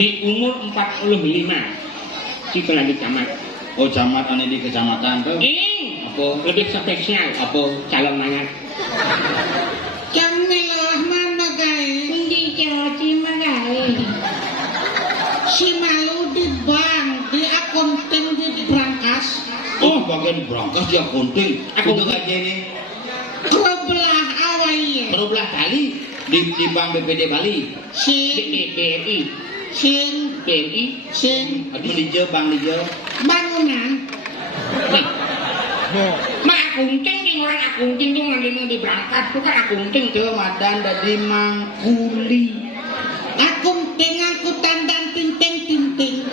Di umur 45 kita lagi camat. Oh camat ane di kecamatan tuh. Apa? Lebih spesial. Apa? Calon mayat. Jangan mana guys? Hindi Joji magai. Si malu di bank, di akunting di berangkas. Oh bagian berangkas dia kunting. Untuk aja ini. Kebelah awalnya. Berulah kali di bank BPD Bali. Sin, BRI. sin, BRI. sin. Aduh di bank di Bangunan. Mak akunting yang orang akunting tuh ngambil di berangkat tuh kan akunting tuh. Madan dari Mangkuli. Akunting angkutan dan tinting-tinting.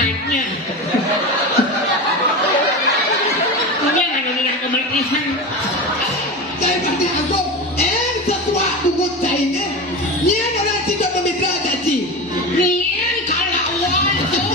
Aja. Dia nggak ada di keberkisan. Saya pasti aku, sesuatu bugut saya ni ada tidak memitra jadi. Rian kalau awal tuh.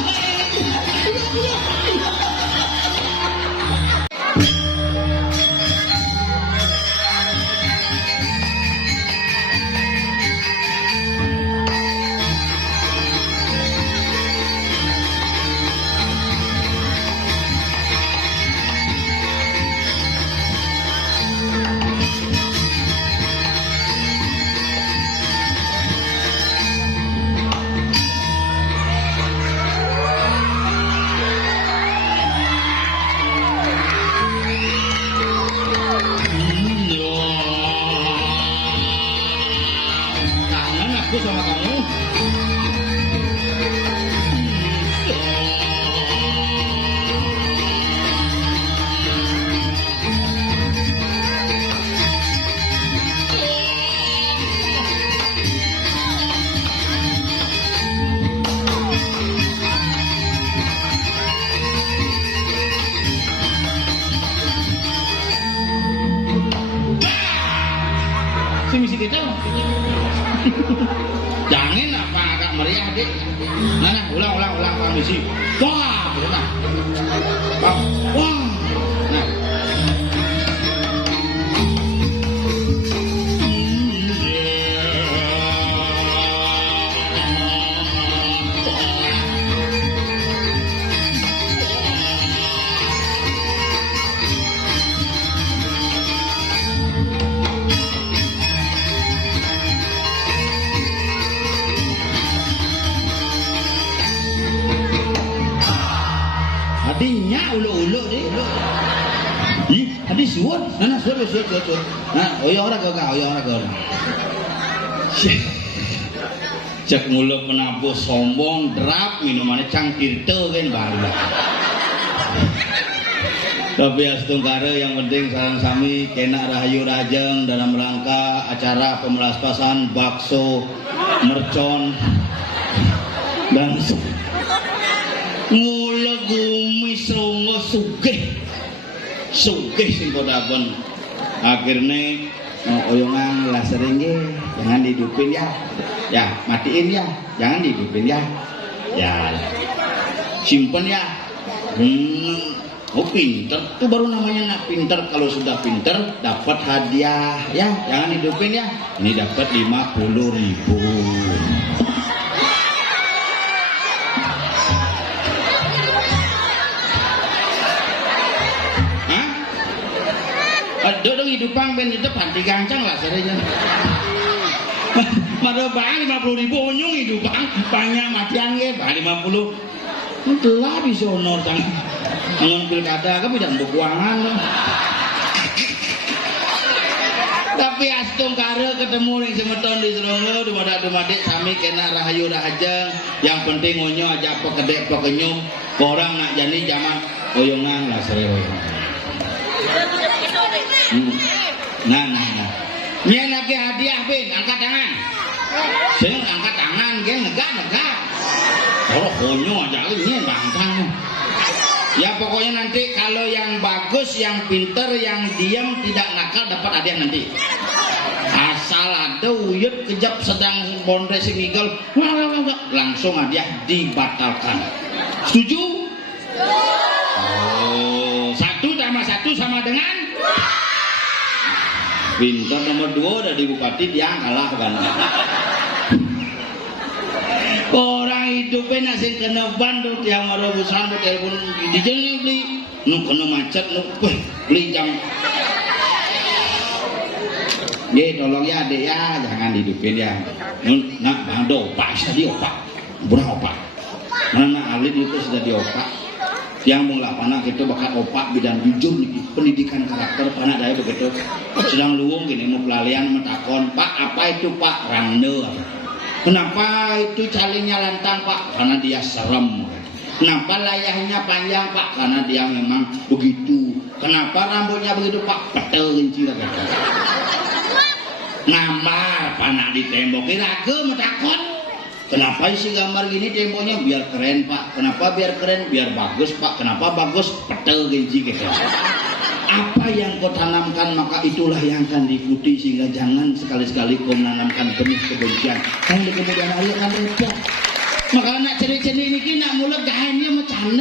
Kangen aku sama kamu. Si misi kita. Jangan apa agak meriah deh. Nah, ulang kondisi. Wah, benar. Wah. Nah. Adinya ulo deh. Ih, adi suwon. Nah, suwon. Nah, oyong ora kau. Cek mulu penabuh sombong, drap minumannya cangkir tuh kan baru. Tapi astungkara yang penting sarang sami kena rahayu rajeng dalam rangka acara pemelaspasan bakso mercon dan ngula gumis rongo sugih sing kodapun akhirnya oyongan lah sering jangan dihidupin ya matiin ya jangan dihidupin ya simpen ya oh pinter tuh baru namanya nak pinter. Kalau sudah pinter dapat hadiah ya jangan hidupin ya ini dapat 50.000. Dodong hidupang ben itu panti gancang lah serinya. Mada bang 50.000 onyong hidupang banyak matian ge bang 50. Itulah bisa honor tang. Angon pilkada ka bidang bukuangan. Tapi astung kare ketemu ning semeton di Serongo dumada-dumadik sami kena rahayu rahajeng. Yang penting onyo aja pekedek pekenyum. Orang nak jadi zaman oyongan lah sere oyongan. Nah. Nyen lagi hadiah bin, angkat tangan. Sing angkat tangan, gen negak. Oh, konyo aja nyen bangtang. Ya pokoknya nanti kalau yang bagus, yang pinter, yang diam, tidak nakal dapat hadiah nanti. Asal ada uyut kejap sedang bondre si Miguel, langsung hadiah dibatalkan. Setuju? Oh. 1 sama dengan pinter. Nomor 2 dari bupati dia kalah kan. Orang hidupnya nasi kena bandut yang merebusan telepon di jalan beli nu kena macet nu beli jam. Ye tolong ya adek ya jangan hidupin ya. Nak bando pak sudah diopak berapa? Mana alit itu sudah diopak. Yang mula panak itu bakal opak bidang jujur nih pendidikan karakter panak daya begitu. Sedang luwung gini mau pelalian mentakon pak apa itu pak rande. Kenapa itu calinya lantang pak? Karena dia serem. Kenapa layahnya panjang pak? Karena dia memang begitu. Kenapa rambutnya begitu pak? Petel kencing lagi. Ngamar panak di tembok raga mentakon. Kenapa isi gambar gini temboknya biar keren pak? Kenapa biar keren? Biar bagus pak. Kenapa bagus? Petel kencing gitu. Apa yang kau tanamkan maka itulah yang akan diikuti sehingga jangan sekali-sekali kau menanamkan benih kebencian. Yang di kemudian hari akan repot. Maka anak ceri-ceri ini nak mulut gahennya macam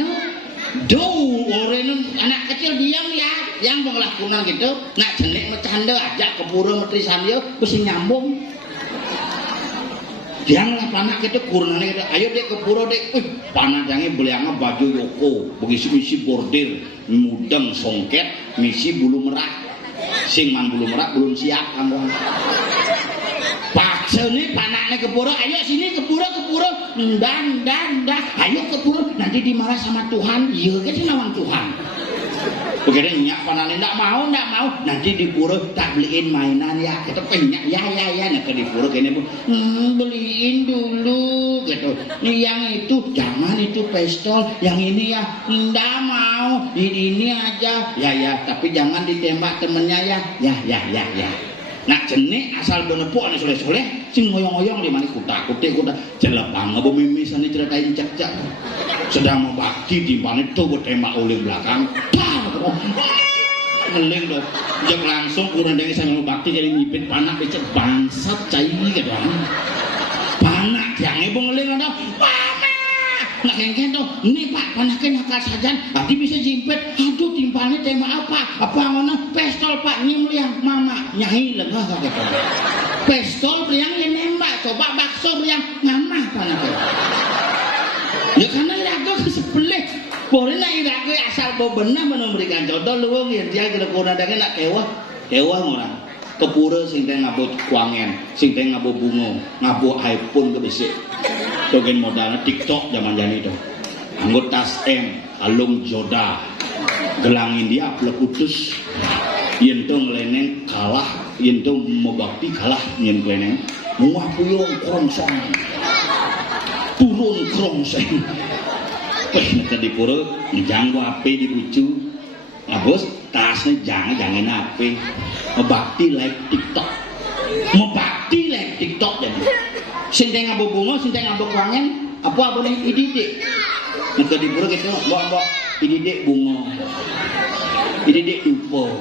Duh, orang anak kecil diam ya, yang melakukan gitu, nak jenik bercanda ajak ke pura metrisan dia, mesti nyambung. Yang lah panak itu kurangnya, ayo dek ke pura dek, panak jangan beliangnya baju yoko, begitu misi bordir, mudeng songket, misi bulu merah, singman bulu merah belum siap kamu. Paksa nih panaknya ke pura, ayo sini ke pura, dan, ayo ke pura, nanti dimarah sama Tuhan, iya kan sih lawan Tuhan. Begitu nyak panaknya ndak mau, nanti di pura tak beliin mainan ya, kita penyak ya, nak ke di pura kayaknya beliin dulu, gitu. Yang itu jangan itu pistol, yang ini ya ndak mau, ini aja, ya, tapi jangan ditembak temennya ya. Nak jenik asal benepo ane soleh-soleh sing ngoyong-ngoyong di mana kutak-kutik jelepang ngebemimis ane ceritain cek-cek sedang mau bakti di mana itu tembak oleh belakang ngeling dong jek langsung kurang dari saya mau bakti jadi nyipit panak becek bangsat cair gitu panak yang ibu ngeling ada nak kengken tuh, ini pak panaknya nakal saja, nanti bisa jimpet, aduh timpalnya tema apa mana, pistol pak nyimliang, mama nyahi lengah gitu, pistol beliang yang nembak, coba bakso beliang ngamah panaknya, ya karena iraga kesepelih, boleh nak iraga asal bebenah memberikan contoh luang ya dia kira kurang dengan nak kewah orang. Kepura sing teh ngabot kuangen, sing teh ngabot bungo, ngabot iPhone ke besik. Togen modalnya TikTok zaman jani itu. Anggot tas M, kalung joda, gelang India plekutus, yentu ngeleneng kalah, yentu membakti kalah nyen ngeleneng, muah puyung krongsong, turun krongseng. Nanti di pura, njanggu api di bucu, ngabos tasnya jangan api. Membakti like TikTok jadi sing teh ngabuk bunga sing teh ngabuk wangen apa nih ididik nek di pura gitu mbok ididik bunga ididik dupo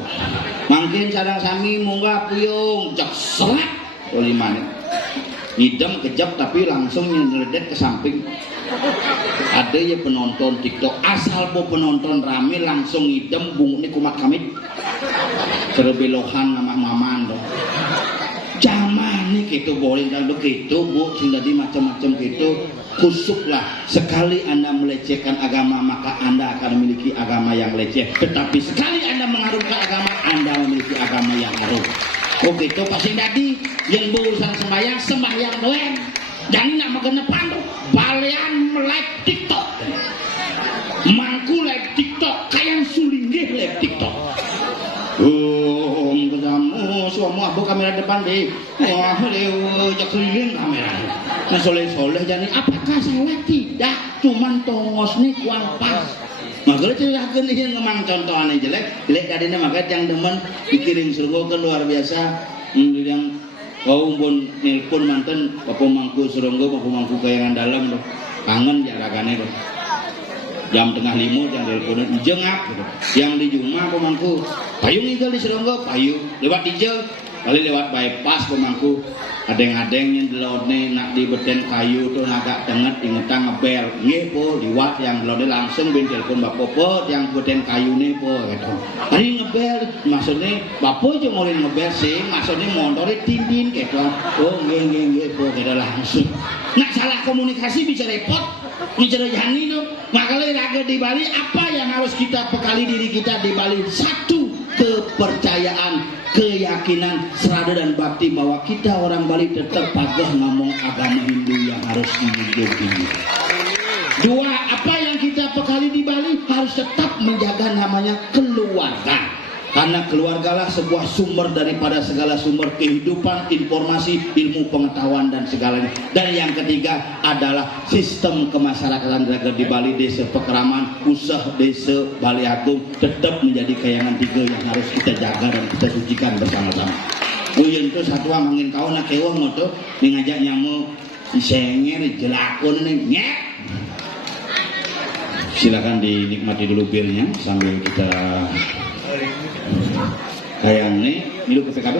mangkin sareng sami munggah puyung cek serak oleh mana ngidem kejap tapi langsung nyeledet ke samping ada ya penonton TikTok asal po penonton rame langsung ngidem bunguknya kumat kamit terbelohan nama maman dong zaman nih gitu boleh dan begitu bu sing tadi macam-macam gitu kusuklah sekali anda melecehkan agama maka anda akan memiliki agama yang leceh tetapi sekali anda mengharumkan agama anda memiliki agama yang harum oh gitu pasti tadi yang berurusan sembahyang doang dan nak mengenepan balian live TikTok mangku live TikTok kayak sulinggih live TikTok ketemu semua abu kamera depan deh wah jak keliling kamera nah soleh-soleh jadi apakah salah tidak cuman tongos nih kuang pas makanya ceritakan ini memang contoh aneh jelek tadinya makanya yang demen dikirim surga kan luar biasa yang kau pun nelpon mantan bapak mangku seronggo bapak mangku kayangan dalam kangen jarakannya jam tengah 5 yang teleponan jengap gitu. Yang di rumah pemangku payung itu di seronggo payung lewat dijel kali lewat bypass pemangku adeng-adeng yang delone nak di beten kayu tuh agak denget ingetang ngebel nggih po liwat yang delone langsung bin telepon bapak po yang beten kayu nih po gitu hari ngebel maksudnya bapak aja ngolin ngebel sih maksudnya motornya tin gitu oh nggih po gitu langsung nak salah komunikasi bisa repot bicara Yani tuh makanya raga di Bali apa yang harus kita bekali diri kita di Bali satu kepercayaan keyakinan serada dan bakti bahwa kita orang Bali tetap pagah ngomong agama Hindu yang harus dihidupi. Dua, apa yang kita bekali di Bali harus tetap menjaga namanya keluarga. Karena keluargalah sebuah sumber daripada segala sumber kehidupan, informasi, ilmu pengetahuan dan segalanya. Dan yang ketiga adalah sistem kemasyarakatan di Bali, desa Pekeraman, usaha desa Bali Agung tetap menjadi kayangan tiga yang harus kita jaga dan kita sucikan bersama-sama. Uyen itu satu angin kau nak kewang moto ngajak nyamu isenger jelakon nih. Silakan dinikmati dulu birnya sambil kita kayang nih hidup ke PKB.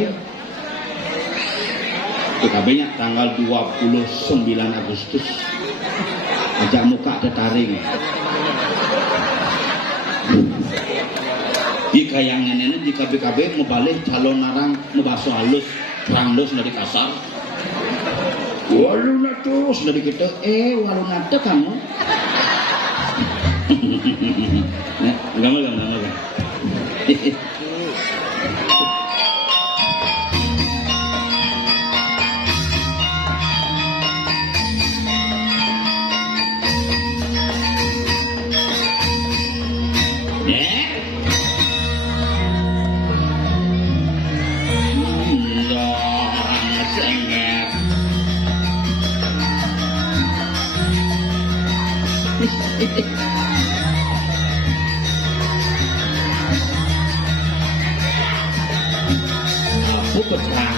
PKB nya tanggal 29 Agustus ajak muka tertaring di kayangnya nenek di KBKB mau balik calon narang mau baso halus rangdos dari kasar waluna terus dari kita waluna tuh kamu nah enggak Aku petang.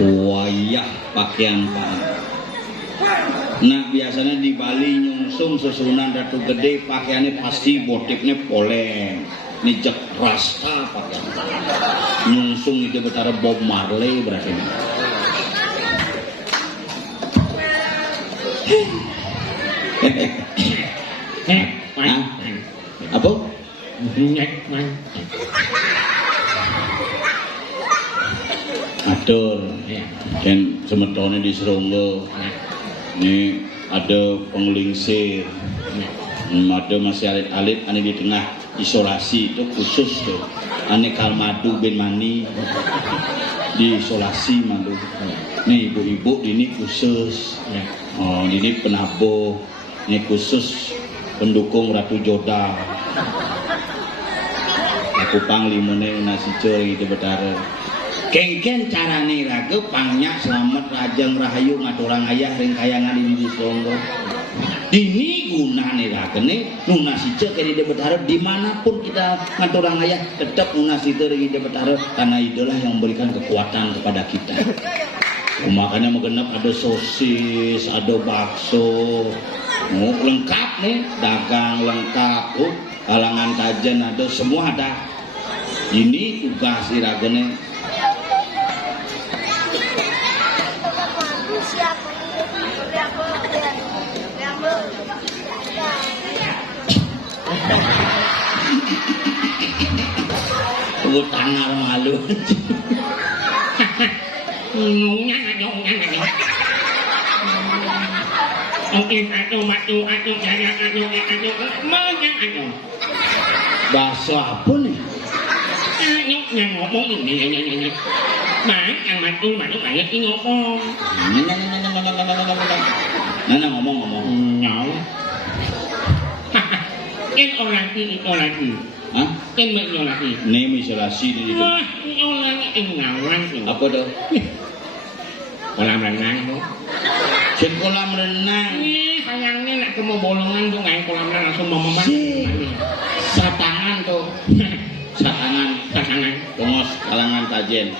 Wayah pakaian Pak. Nah biasanya di Bali nyungsung susunan Ratu Gede pakaiannya pasti motifnya poleng, nijek rasta pakaian. Nyungsung itu betara Bob Marley berarti. Apa? Atur, dan semetone di Seronggo. Ini ada penglingsir, ada masih alit-alit, ane di tengah isolasi itu khusus tuh. Ane Kalmadu bin Mani di isolasi madu. Nih ibu-ibu ini khusus. Oh, ini penabuh, ini khusus pendukung Ratu Joda. Aku panglimune nasi curi itu betara. Kengken carane raga pangnya selamat rajang rahayu ngaturang ayah ring kayangan ini di Songgo. Dini gunane ragene nunasice kene di betara dimanapun kita ngaturang ayah tetap nunasice ring di betara karena itulah yang memberikan kekuatan kepada kita. Makanya menggenap ada sosis, ada bakso, lengkap nih, dagang lengkap, kalangan tajen ada, semua ada. Ini tugas iragene. Tangan malu. Ngungnya ngajong. Oke, aduh, jaya, aduh. Bahasa apa nih? Yang ngomong ini. Bang, yang matu banyak ini ngomong. Nana ngomong. Nyong. Kan orang lagi. Hah? Kan banyak lagi. Ini misalasi di itu. Wah, orang ngawan. Apa tuh? Kolam renang tuh. Kolam renang. Sayangnya nak ke mau bolongan tuh nggak kolam renang langsung mau meman. Satangan tuh. Satangan. Tengos kalangan tajen.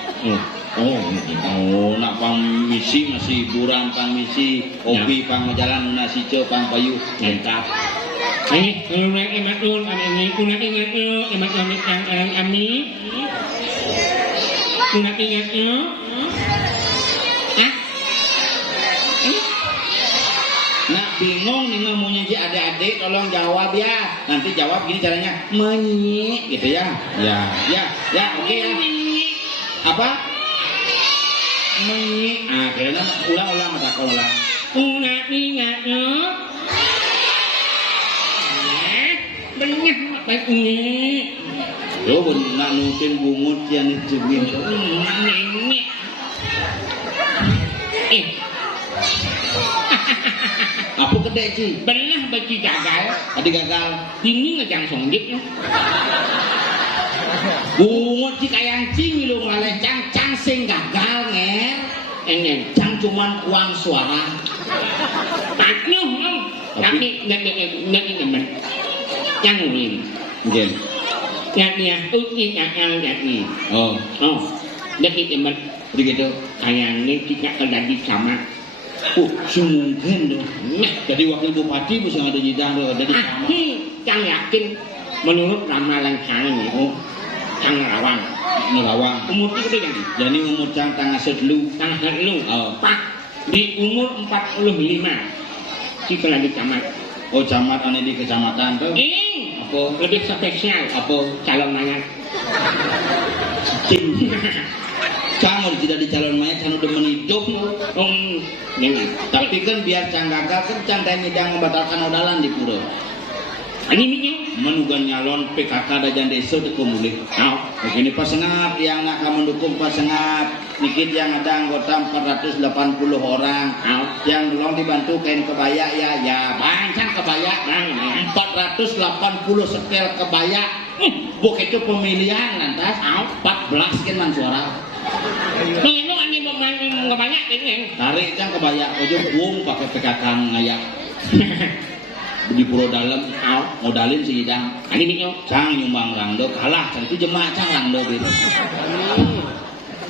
Nak pang misi masih hiburan, pang misi kopi, pang jalan nasi ce, pang payu lengkap. Ini kalau nak ematun, ini kuna ingat ematun yang ami. Kuna ingat Nak bingung nih ngomongnya si adik-adik, tolong jawab ya. Nanti jawab gini caranya, menyi, gitu ya. Ya, oke ya. Apa? Menyi. Kayaknya ulang tak ulang. Kuna ingat banyak baik ini. Yo, nak nutin bungut yang dijebin. Ini. Apa gede sih? Belah baju gagal. Tadi gagal. Ini ngejang songgit ya. Bungut sih kayak cing lu malah cang sing gagal nger. Engen. Cang cuman kuang suara. Taknya tapi nggak teman. Yang ngulin. Mungkin. Yang uji yang Oh. Jadi teman. Begitu. Kayaknya tidak terjadi sama. Mungkin dong. Jadi wakil bupati bisa ada jidang tuh, jadi sama. Yang yakin menurut ramalan kami Cang Rawang. Ngerawang. Umur itu udah Jadi umur cang tangga sedlu. Pak di umur 45 si lagi camat. Oh camat ane di kecamatan tuh. Apa? Lebih spesial. Apa? Calon mayat. Cang udah tidak di calon mayat, cang udah menidup. Jangan. Tapi kan biar cang gagal kan cang dan nyidang membatalkan odalan di pura. Ini minyak. Menugan nyalon PKK dan desa itu mulih. Begini pasengap yang nak mendukung pasengap. Nikit yang ada anggota 480 orang. Yang belum dibantu kain kebaya ya bancang kebaya. 480 setel kebaya. Begitu pemilihan lantas 14 kan man suara. Ini ani mau banyak ini. Tarik cang kebaya ojo buang pakai PKK ngayak. Di pura dalam modalin si Idang. Ani minyak. Cang nyumbang rangdo kalah cang itu jemaah cang rangdo gitu.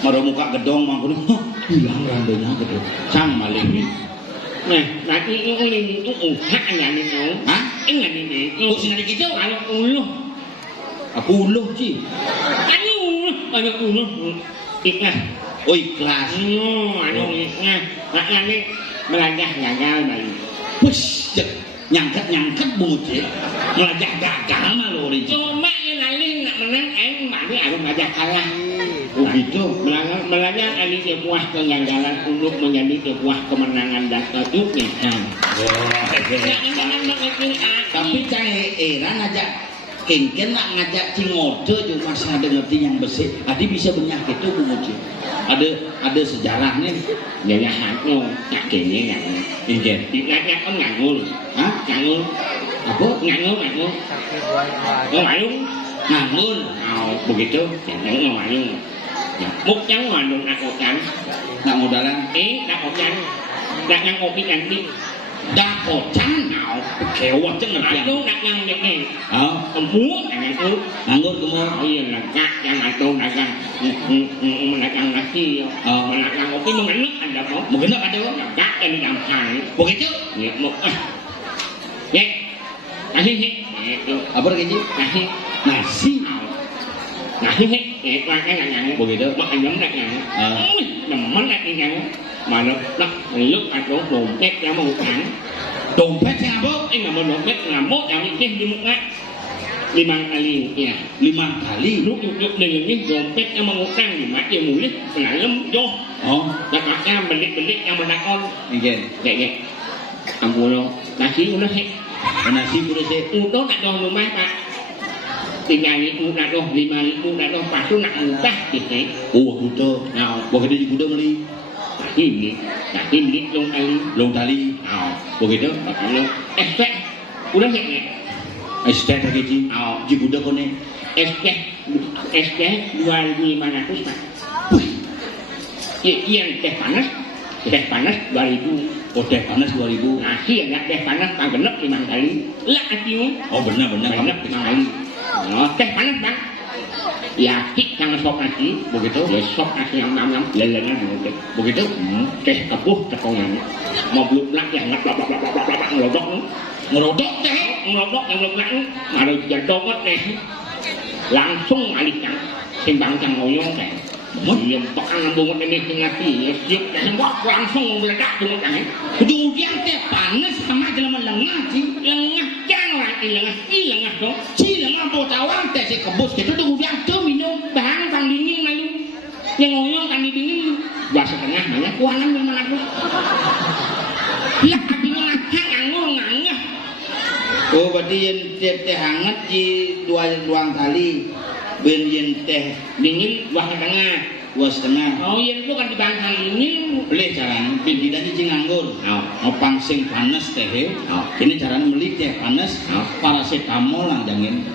Maro muka gedong mangkune hilang randonya gitu. Cang maling ni. Nah, nanti ini itu hak yang ini. Hah? Enggak ini. Oh sini gitu. Kalau uluh. Aku uluh sih. Ada uluh. Ikhlas. Oh ikhlas. Ikhlas. Nah, ini belajar gagal bayi. Push, nyangkat bungut sih. Belajar gagal mah lo nih. Cuma yang lain nak menang, mbak ni aku belajar kalah. Oh gitu. Belajar kali sebuah kegagalan untuk menjadi sebuah kemenangan dan kejutan. Tapi cang era ngajak kengken nak ngajak cingode cuma saya ngerti yang besi. Adi bisa banyak itu bungut sih. Ada sejarahnya. Jadi hatu tak kene yang Injen. Dikatnya kan ngangul. Hah? Ngangul. Apa? Ngangul. Ngayung. Ngangul. Begitu. Ngayung ngayung. Mục cháu mà được đặt một trận. Nak modalan. Đặt một trận. Đặt ngăn một cái trận đi. Đặt một trận nào khéo quá chứ ngập Đặt trận. đặt ngăn được nè. Còn Múa đặt ngăn cứu. nganggur kemo. Bây giờ là gạt cho ngài tôi đặt ngăn. Mình đặt ngăn là chi. Mình đặt ngăn một cái mông nước anh đặt không? Mungkin apa tu? Gạt cho đi làm hài. Begitu. Một. Vậy. Kasih sih. Apa lagi? Kasih. Nasi. Nah ini kan ngang begitu makan lắm nè nằm lại ngang mà nó lúc ăn đồ dompet yang mau kan Dompet yang apa? Nggak mau dompet ngamuk yang ini di muka 5 kali ya 5 kali. lúc ini dompet yang mau kan di mak dia mulai semalam jo Oh, nak makan belik yang menakon iya. kayak ampuno nasi udah sih Nasi kudu sih. udah nak dong rumah pak 3.000 nak dong 5.000 nak dong pas tu nak mudah gitu Kudu. nào Wah, gede kudu meli. Tapi beli long kali Long tali. nào Begitu. kalau estek udah sih Estek lagi ji. Ji kudu kone. estek 2.500 pak yang teh panas 2.000 Oh, teh panas 2000. nasi ada teh panas tak genep 5 kali lah hatimu Oh, benar kamu. genep 5 kali teh panas bang ya kik sama sop nasi Begitu. ya sop nasi yang nam lelenan gitu Begitu. teh kepuh cekongan mau belum nak yang ngelodok Ngerodok teh. ngelodok yang belum nak ada jadok teh langsung alihkan simbang cang ngoyong teh Diam tekan bungut ini ngati siap teh langsung meledak bungut teh Kemudian teh panas sama jelema lengah ji. lengah jangan lengah dong Ci lengah botawang teh si kebus gitu kemudian tuh minum. bang dingin malu yang ngoyong kan dingin bahasa tengah mana kuanan yang mana tuh lah artinya ngangah ngangah Oh, berarti yang teh hangat ji 2 kali. Ben yen teh dingin bahasa tengah 2,5. oh iya itu kan di bangkang dingin Boleh caranya pimpinan cing nganggur. Ngopang sing panas teh. Ini caranya beli teh panas. Paracetamol lang jangin.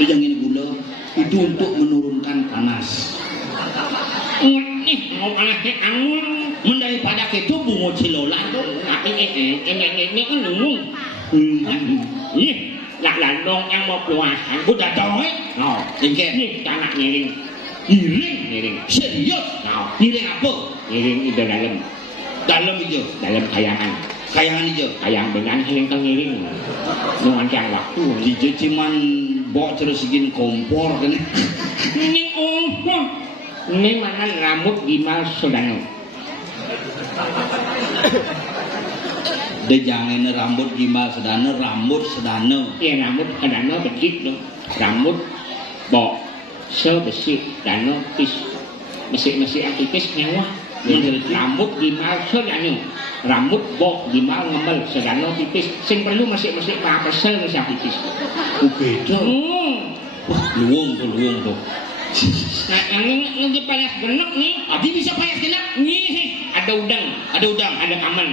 Dijangin gula itu untuk menurunkan panas. nih mau panasnya anggur Daripada itu bungo cilola tuh. tapi ini kan lungung nih lah landong yang mau puasa Udah dong oh Tingkat nih anak ngiring Ngiring Serius oh Ngiring apa? ngiring itu dalam Dalam hijau kayangan Kayangan hijau kayang dengan yang ngiring mengancang waktu Hijau cuman bawa terus segini kompor kan ini ini mana rambut Gimal Sodano Dia jangan rambut gimbal sedana, rambut sedana. iya rambut Sodano besit dong rambut bok sebesit dano pis mesik aktifis mewah rambut Gimal Sodano rambut bok Gimal ngembel Sodano tipis sing perlu mesik apa sel mesik aktifis Beda. Wah, luwung tuh. nah yang ini panas genep nih Abi bisa payah genap. nih ada udang ada kaman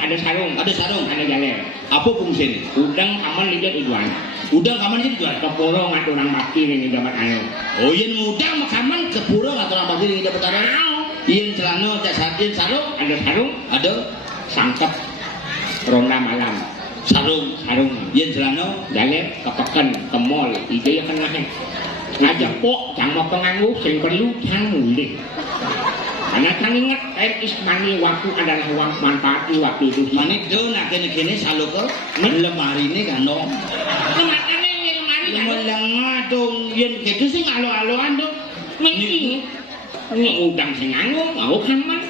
ada sarung Ada jaler Apa fungsinya? udang kaman lihat tujuan Udang kaman jadi jual. kepuro ngat orang bakti yang dapat ayo Oh, yen udang makaman ke pura atau orang pasti ini dapat ada. Yen celana cak sarden sarung. ada sarung Ada sangkep ronda malam sarung. Yen celana jaler kepeken ke mall ide ya kena ngajak pok cang mau penganggu sing perlu cang mulih karena cang ingat ismani waktu adalah uang manfaati waktu itu manik do nak kene salo ke lemari ini kan dong. makanya lemari Lengah dong yen gitu sih alo-aloan dong. ini udang sing anu mau kan man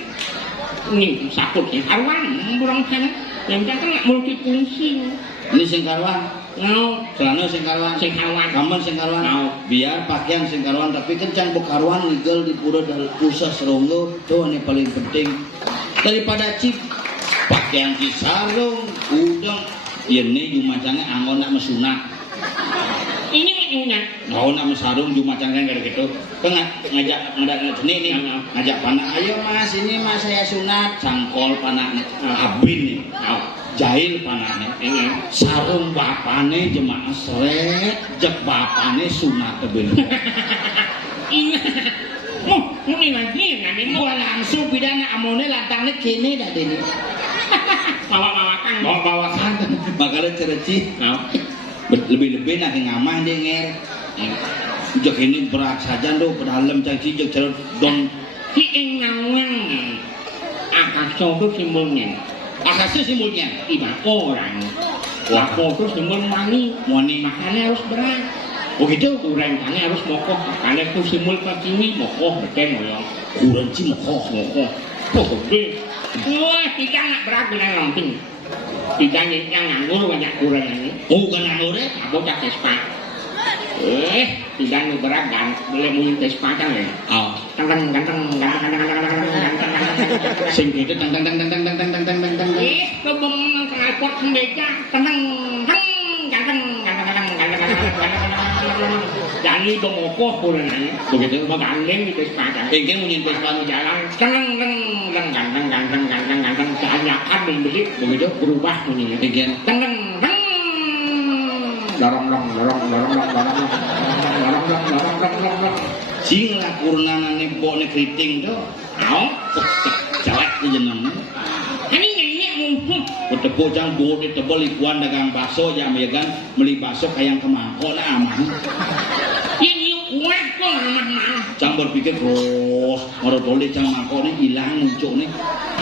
ini sakut sing karuan burung sana yang jangan nggak multifungsi Ini sing karuan. no Celana sing karuan. Kamar sing karuan. Biar pakaian sing karuan tapi kencang bekaruan nigel di pura dal pusat seronggo tuh ini paling penting daripada cip pakaian di sarung udang ini jumacangnya anggon nak mesunat ini ingat mau nak mesarung jumacangnya kayak gitu kan ngajak sini nih ngajak panak ayo mas ini mas saya sunat cangkol panaknya abin nih jahil panaknya sarung bapane jemaah seret jek bapane sunat tebel ini ini lagi nanti gua langsung pidana amone lantangnya kini dah dini bawa-bawakan makanya cereci lebih-lebih nanti ngamah dia nger jek ini berat saja do pedalem caci jek cerut don si engawan akaso itu simbolnya akasnya simbolnya iba orang wako itu simbol wangi Wani. makanya harus berat Oh gitu. Kurang tangi harus mokoh. Karena aku simul pakiwi mokoh beten moyong. Kurang sih mokoh. Oh gede. Wah tidak nak berat dengan lamping. Tidak yang nganggur banyak kurang ini. Oh kan nganggur ya? Aku tak tespa. Tidak nu berat kan? Boleh mungkin tespa kan ya? Oh. Ganteng. Sing itu tang. Kebong knalpot meja tenang. Jadi bemokoh kurang ini. Begitu. Begandeng di tespa kan? Ingin mungkin Vespa Jalan ganteng kebanyakan membeli begitu berubah bunyinya ingin dorong sing lah kurnanan nih bok nih keriting tuh cewek di jeneng ini nyanyi Ketepuk jang buat ditebel ikuan dagang bakso ya kan beli bakso kayak kemangkok lah aman ini kuat kok mah jang berpikir roh mau boleh jang mangkok nih hilang muncul nih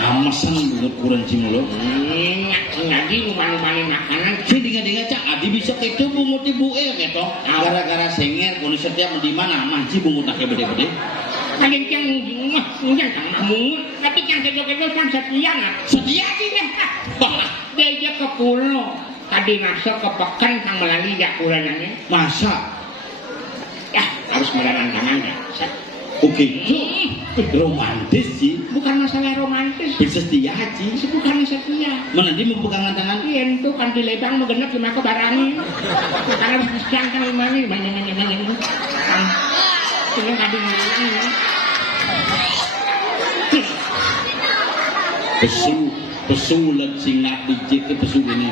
amasan buat kurang cimulo ngaji rumah-rumah makanan sih dengar cak adi bisa itu bungut ibu gitu gara-gara senger kalau setiap di mana manci bungut nak gede-gede kalian yang kamu tapi yang kejo-kejo kan setia sih dia ke pulau tadi masuk ke pekan sang melalui jakurannya masa ya harus melarang tangannya oke romantis sih bukan masalah romantis bersetia sih bukan setia mana dia mempegangan tangan iya itu kan di lebang mau genep cuma kebarani bukan harus disiangkan imani ini tadi pesulat singat dijit ke pesu ini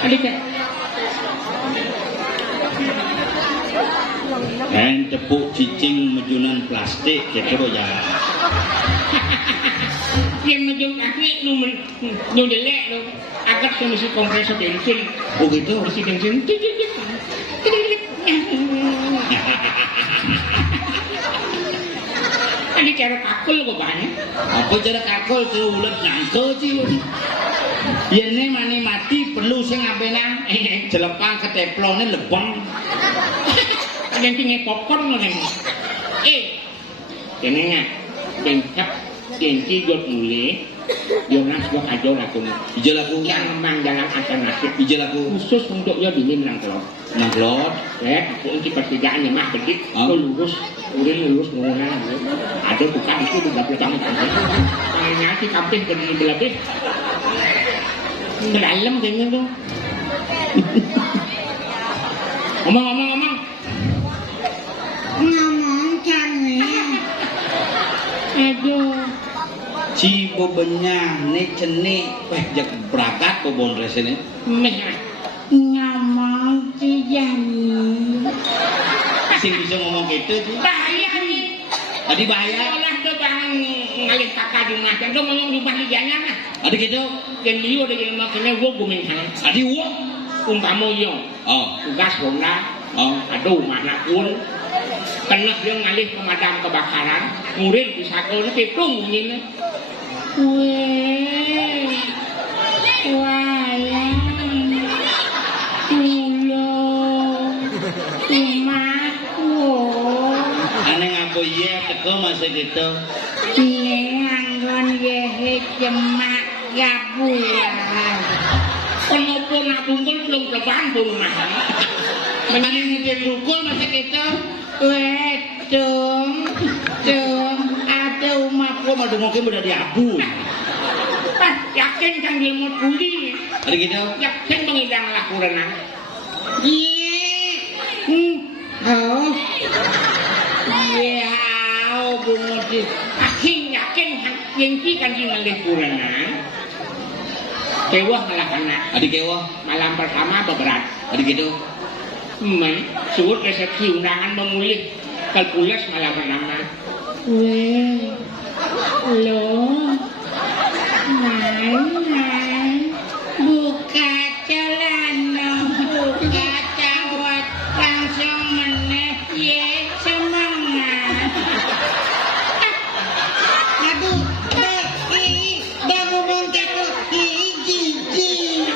adik kan tepuk cicing mejunan plastik gitu ya yang mejung kaki nu jelek nu agak mesti kompresor bensin oh gitu mesti bensin ada cara kakul kok banyak apa cara kakul cara ulet nyangke sih ya ini mati perlu sing abenan jelepang keteplonnya lebang ada yang tinggi popcorn loh ini nggak bengkak Kenci got mulai, Jonas gua kajau laku. Ijel aku. Yang memang jalan alternatif. Ijel aku. Khusus untuk dia dingin nangklot. Nangklot. Aku untuk pertigaan yang mah bedik. Aku lurus, lurus mengulang. Ada bukan itu juga belakang kampung. Kayaknya si kampung berdiri belakang. Dalam kayaknya tuh. Ngomong. Ngomong canggih. Aduh. Ci bebenyah nih cenik jak berangkat bobon resene Meh ngomong cijangi sing bisa ngomong gitu sih bahaya nih tadi bahaya olah tuh bang ngalih kakak di rumah dan ngomong rumah di jana nah ada gitu dan liu ada yang makanya gua gumin hang ada uang umpama yo tugas ronda aduh mana pun kena dia ngalih pemadam kebakaran murid bisa kau nanti tung bunyinya weh wayang tulung umatku aneh ngaku iya teko masa gitu ning anggon yehe cemak gabulan kenapa nak bungkul belum lebaran belum mahal mengenai mobil rukul masa gitu weh dong ada umatku kok mau dengokin udah diabu yakin kan dia mau buli ada gitu yakin mengidang laku renang bungut yakin yang kan di ngalih kurenang kewah malah kena adik kewah malam pertama beberat adik gitu suut resepsi undangan memulih kalpulas malam pertama weh lo Nai buka celana buka cawat langsung meneh ye semangat Aduh, dah ngomong gitu, jijik.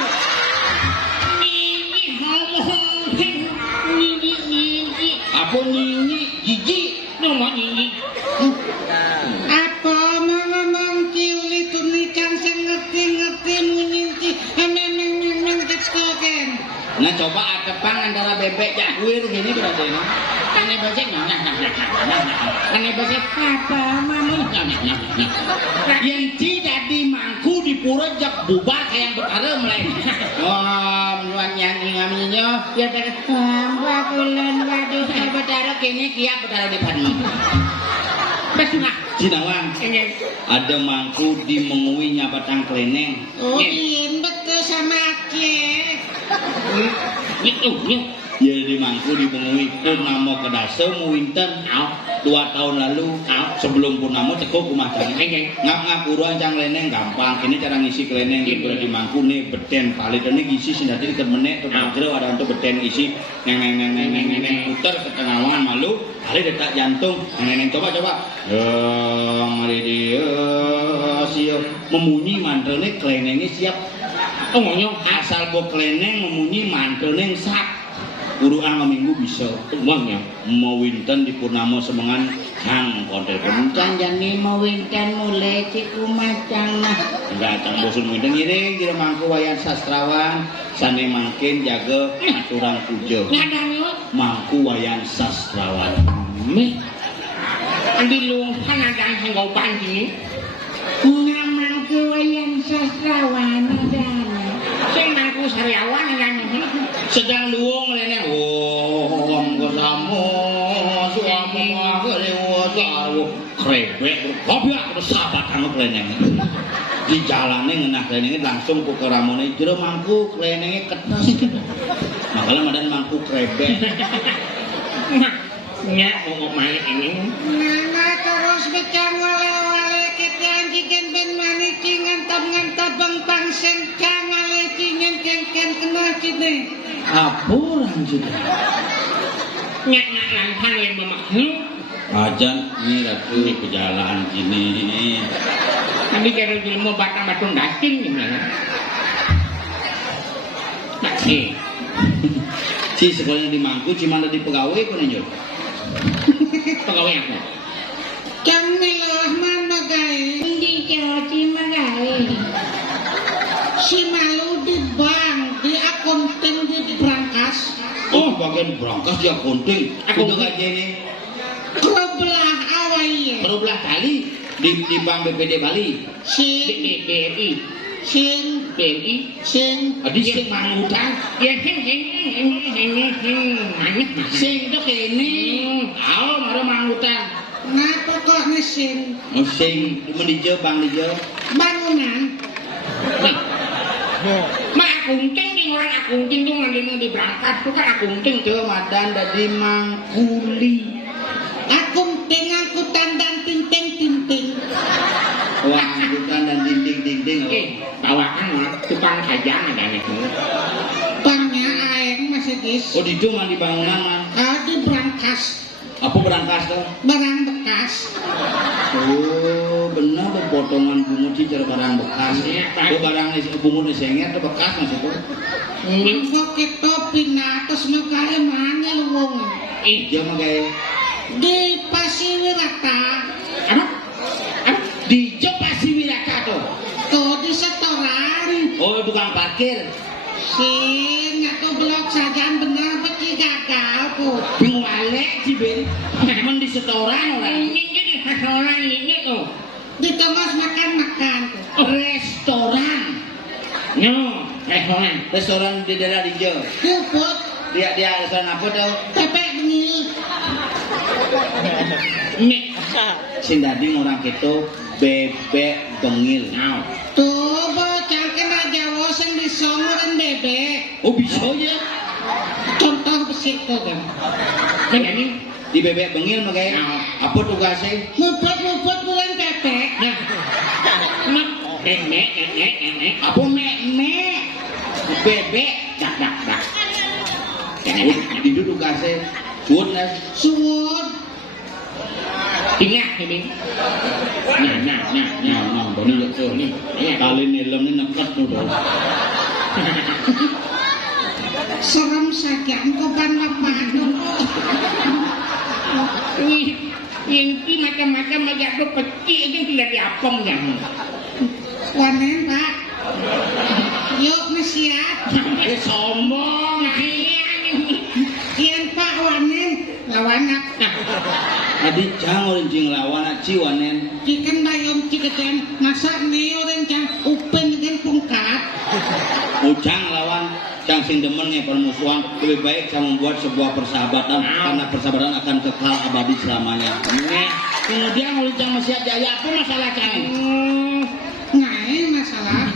Nah coba adepan antara bebek jaguir gini berarti no. Aneh bebek aneh bebek Apa mami? yang jadi mangku di pura jak bubar kayak berkara mulai. Wah, menuan nyanyi ngaminya ya dari Hamba kulon waduh berdarah kini kia berdarah di depan. Besnak. Cinawang, ada mangku di menguinya batang keleneng. Oh, iya, betul sama Aceh. Ya di mangku di mengui Purnamo kedasa muinten 2 tahun lalu sebelum Purnamo cekuk rumah cang ngap uruan cang leneng gampang ini cara ngisi keleneng gitu di mangku nih beten palit ini ngisi sendiri ke menek ke magro ada untuk beten isi neng putar ke tengawan malu hari detak jantung neng coba mari dia siap memunyi mantelnya kelenengnya siap asal bo keleneng memunyi mantelnya sak uruan minggu bisa uangnya mau winten di Purnamo semangan hang kontel kencang Janjani mau winten mulai ciku macang nah. enggak cang bosun winten ini kira mangku wayan sastrawan sane mangkin jaga aturan puja mangku wayan sastrawan meh andi lungkan ada hanggau panji Ngamang kewayan sastrawan dan saya mangku sariawan dan sedang luang leneng om kesamu suamu kerewa saru krebek kopi aku sahabat anu keleneng di jalannya ngenah kelenengnya langsung ku keramone jero mangku kelenengnya ketes makanya madan mangku krebek nya mau main ini Nana terus becang wale-wale kita anjikan ben mani ngantap bang pangsen kang ale cingan kengken kena cine. apuran juga nya lantang yang memakhluk ajan ini ratu pejalan gini tapi kalau ilmu batang batu dacing gimana si sekolahnya di mangku cuma ada di pegawai pun aja pegawai apa Kang milah mana gay? di Jawa Magai. Si malu di bank, di akunting di berangkas. oh bagian berangkas dia konting aku juga aja ini Kebelah awai. baru belah kali di bank BPD Bali Si BRI sing BRI sing di sing mang utang ya manis sing itu kene tahu baru mang utang nah pokoknya sing sing mendijo bang dijo bangunan. mak akunting nih orang akunting tuh ngambil di berangkat tuh kan akunting itu madan dari mangkuli Akunting angkutan dan tinting. wah angkutan dan dinding bawakan tukang kajang ada nih Banknya aeng masih gis. oh di cuma di bangunan mah Di berangkas. apa berangkas tuh Barang bekas. oh benar potongan bungut sih cara barang bekas oh barang bungut sengnya atau bekas masih tuh Mangkok kita pindah terus magaya mana luwung. iya mah kayak Di Pasiwirata. apa di Jepasi Wirata tuh Tuh di setoran. oh tukang parkir Sing atau blok saja benar beki gagal ku. bingung alek sih Ben men di setoran orang ini jadi restoran ini tuh Di Thomas makan tuh. restoran no restoran di daerah Dijo Kuput. dia restoran apa tuh Tepek bengil. nek sing dadi orang itu bebek bengil Tuh bocah kena Jawa sing disongoran bebek. oh bisa ya Contoh besi tuh kan. ini di bebek bengil mah kayak apa tugasnya Muput bulan bebek. nah nek apa mek bebek dak oh di tugasnya buat lah Suwun. ingat ini nah bani itu nih kali nilam ini nekat tuh dong Serem saja engkau ban lapadu. ini macam-macam aja tuh peci aja tidak diapong ya Wanen pak. Yuk siap. sombong lawanak. Adi jang orang jing lawan ciwanen. Cikan bayom ciketen masa nih orang jang upen dengan pungkat. Ujang lawan jang sing demen nih permusuhan lebih baik saya membuat sebuah persahabatan karena persahabatan akan kekal abadi selamanya. Nah, kemudian ujang masih jaya apa masalah cang? Ngai masalah.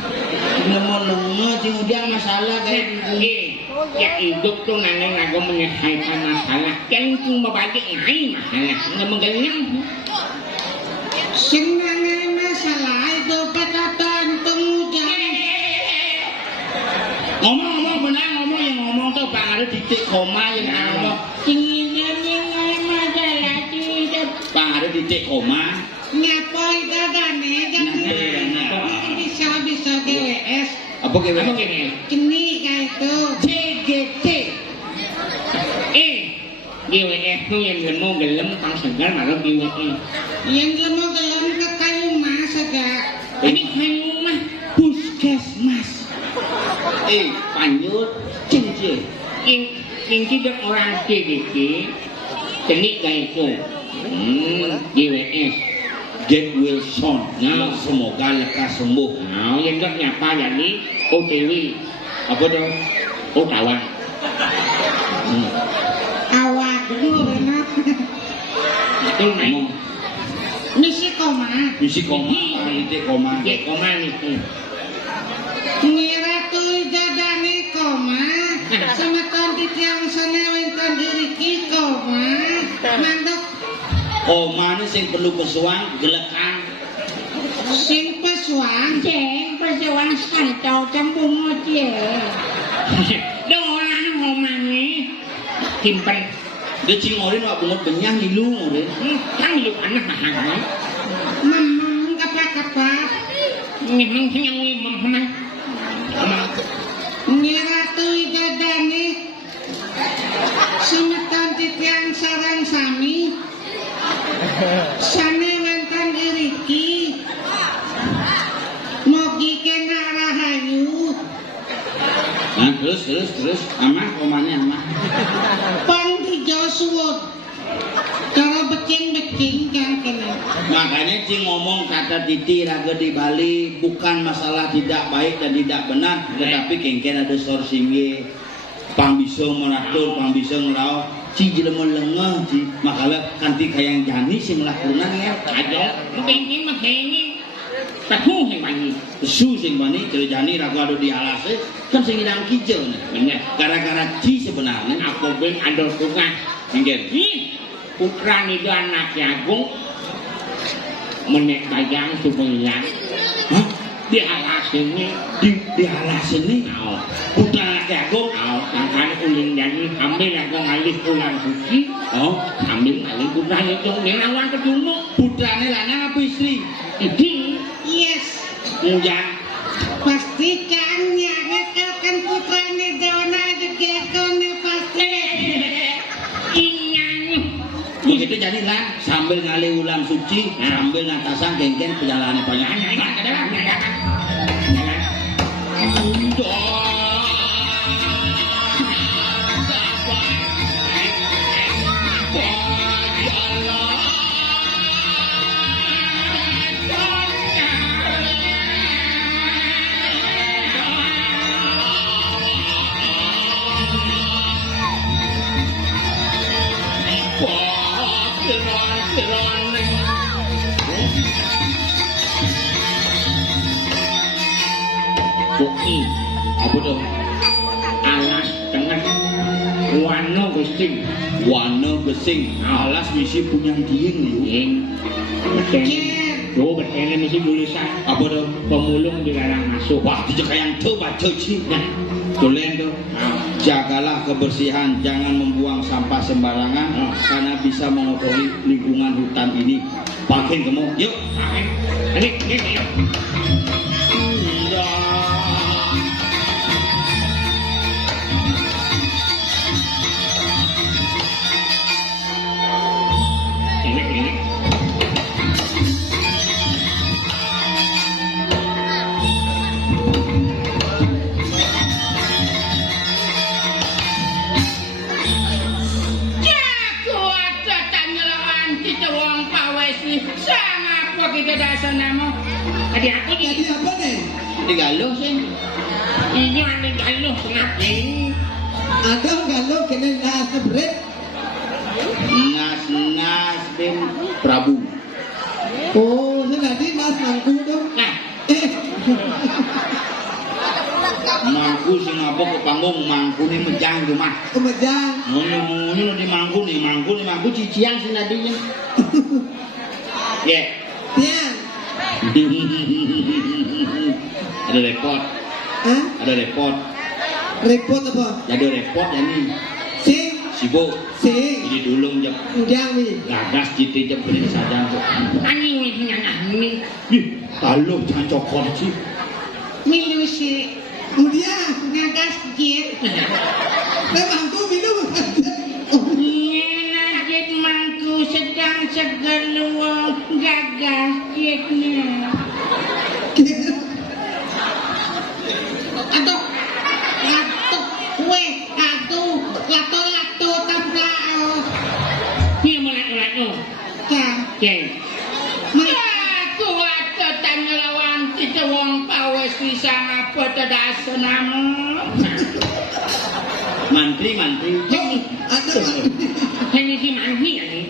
Lemo-lemo kemudian masalah kayak Ya hidup tuh naneng aku menyelesaikan masalah. Kan cuma balik ngai masalah. Nggak menggenyang. Senang masalah itu petatan tengujang. ngomong benar ngomong yang ngomong tuh pengaruh titik koma yang ngomong Tingginya ngai masalah tidak. pengaruh titik koma. Nyapoi dadane jangan bisa GWS. Apa kira? Apa gini? Kini kayak itu. CGT. GWS itu yang lemu gelem pang segar malah GWS. Yang lemo gelem ke kayu mas agak. Ini kayu mah Puskesmas. Panjut cincin. yang tidak orang GGT jenis kayak itu. GWS. Get Wilson. Nah. Semoga lekas sembuh. Nah, yang tak nyapa jadi OTW. Apa dong? Ottawa. Awak dulu enak. Itu main. Misi koma. Misi koma. Titik koma. Dia koma nih. Ngira tuh dadane koma. Sama tonti tiang sana wintan diriki koma. Mandok Koma ini sing perlu pesuang gelekan. sing pesuang. Ceng perjuangan santau campung aja. Dong orang ngomong nih. Timpen. Dia cingorin wak bungut benyah ngilu ngorin. Kan lu anak mahal. Mamang kapak-kapak. Memang yang memang. Ngira tuh dadane. Sama tonti tiang sarang sami. Sana mantan diriki. Mogi kena rahayu. Nah terus amah komanya amah. Pang di Joshua. Kalau becing kan kena. Makanya cing ngomong kata titi raga di Bali bukan masalah tidak baik dan tidak benar, tetapi kengken ada sorsingge, pang bisa meratur, pang bisa ngerau, ci jelema lengah ci, makalah kanti kayang jani sing lakunan ya. Ada. Mungkin ini makanya. Tahu yang mana? Su sing bani kalau jani raga ada di alasnya, kan sing hidang kijau nih. Benar. Gara-gara ci sebenarnya. Aku ben ada tugas. Kengken. Putra itu anak jagung menek bayang sebulan Hah? di alas ini Di alas ini putra anak jagung. Sangkan ulin jadi ambil aku ngalih ulang suci Oh, ambil ngalih putra itu ngelawan ke dulu putrane lanang apa istri? ini Yes. Mujang. Pasti kan nyarekan putrane Dona gegone pasti. Begitu jadi lah sambil ngalih ulang suci, sambil ngatasan kengken perjalanan banyak. Bukti Apa tuh? alas tengah warna gesing Warna gesing. Alas misi punya dieng liu. yang betul do betul mesti tulisan Apa tuh? pemulung dilarang masuk. Wah, dijak yang tuh baca ci. Tulen tuh. Jagalah kebersihan, jangan membuang sampah sembarangan karena bisa mengotori lingkungan hutan ini. Pakin kamu, yuk. Ini. apa kita dasar nama? Adik aku ni. Jadi apa nih? Di galuh sih. Ini ane galuh kenapa ini? Ada galuh kena nasi bread. Nas bin Prabu. Oh, tadi Mas Mangku dong. Nah, Mangku sing apa ke panggung mangku ni mejang rumah. Kemejang. Ngono di mangku cician sing tadinya. Ya. Tiang. Ada repot. Hah? Ada repot. Repot apa? Jadi repot ya nih. Sing. Sibuk. Sing. Jadi dulung jam. Udang nih. Gagas jiti jam beri saja kok. ani ni nyana ni. Kalau jangan cokor sih. Milu si Udang. ngagas jit. Mangku minum. Nyena jit mangku sedang segeluang gagas jitnya. Aduh, lato, kue, aduh, lato taplao. Ni mulai tu. Kan, kan. Aku lato tanya lawan kita wong pawes bisa apa tadasa nama. Mantri. Ada. Ini si manghi ni.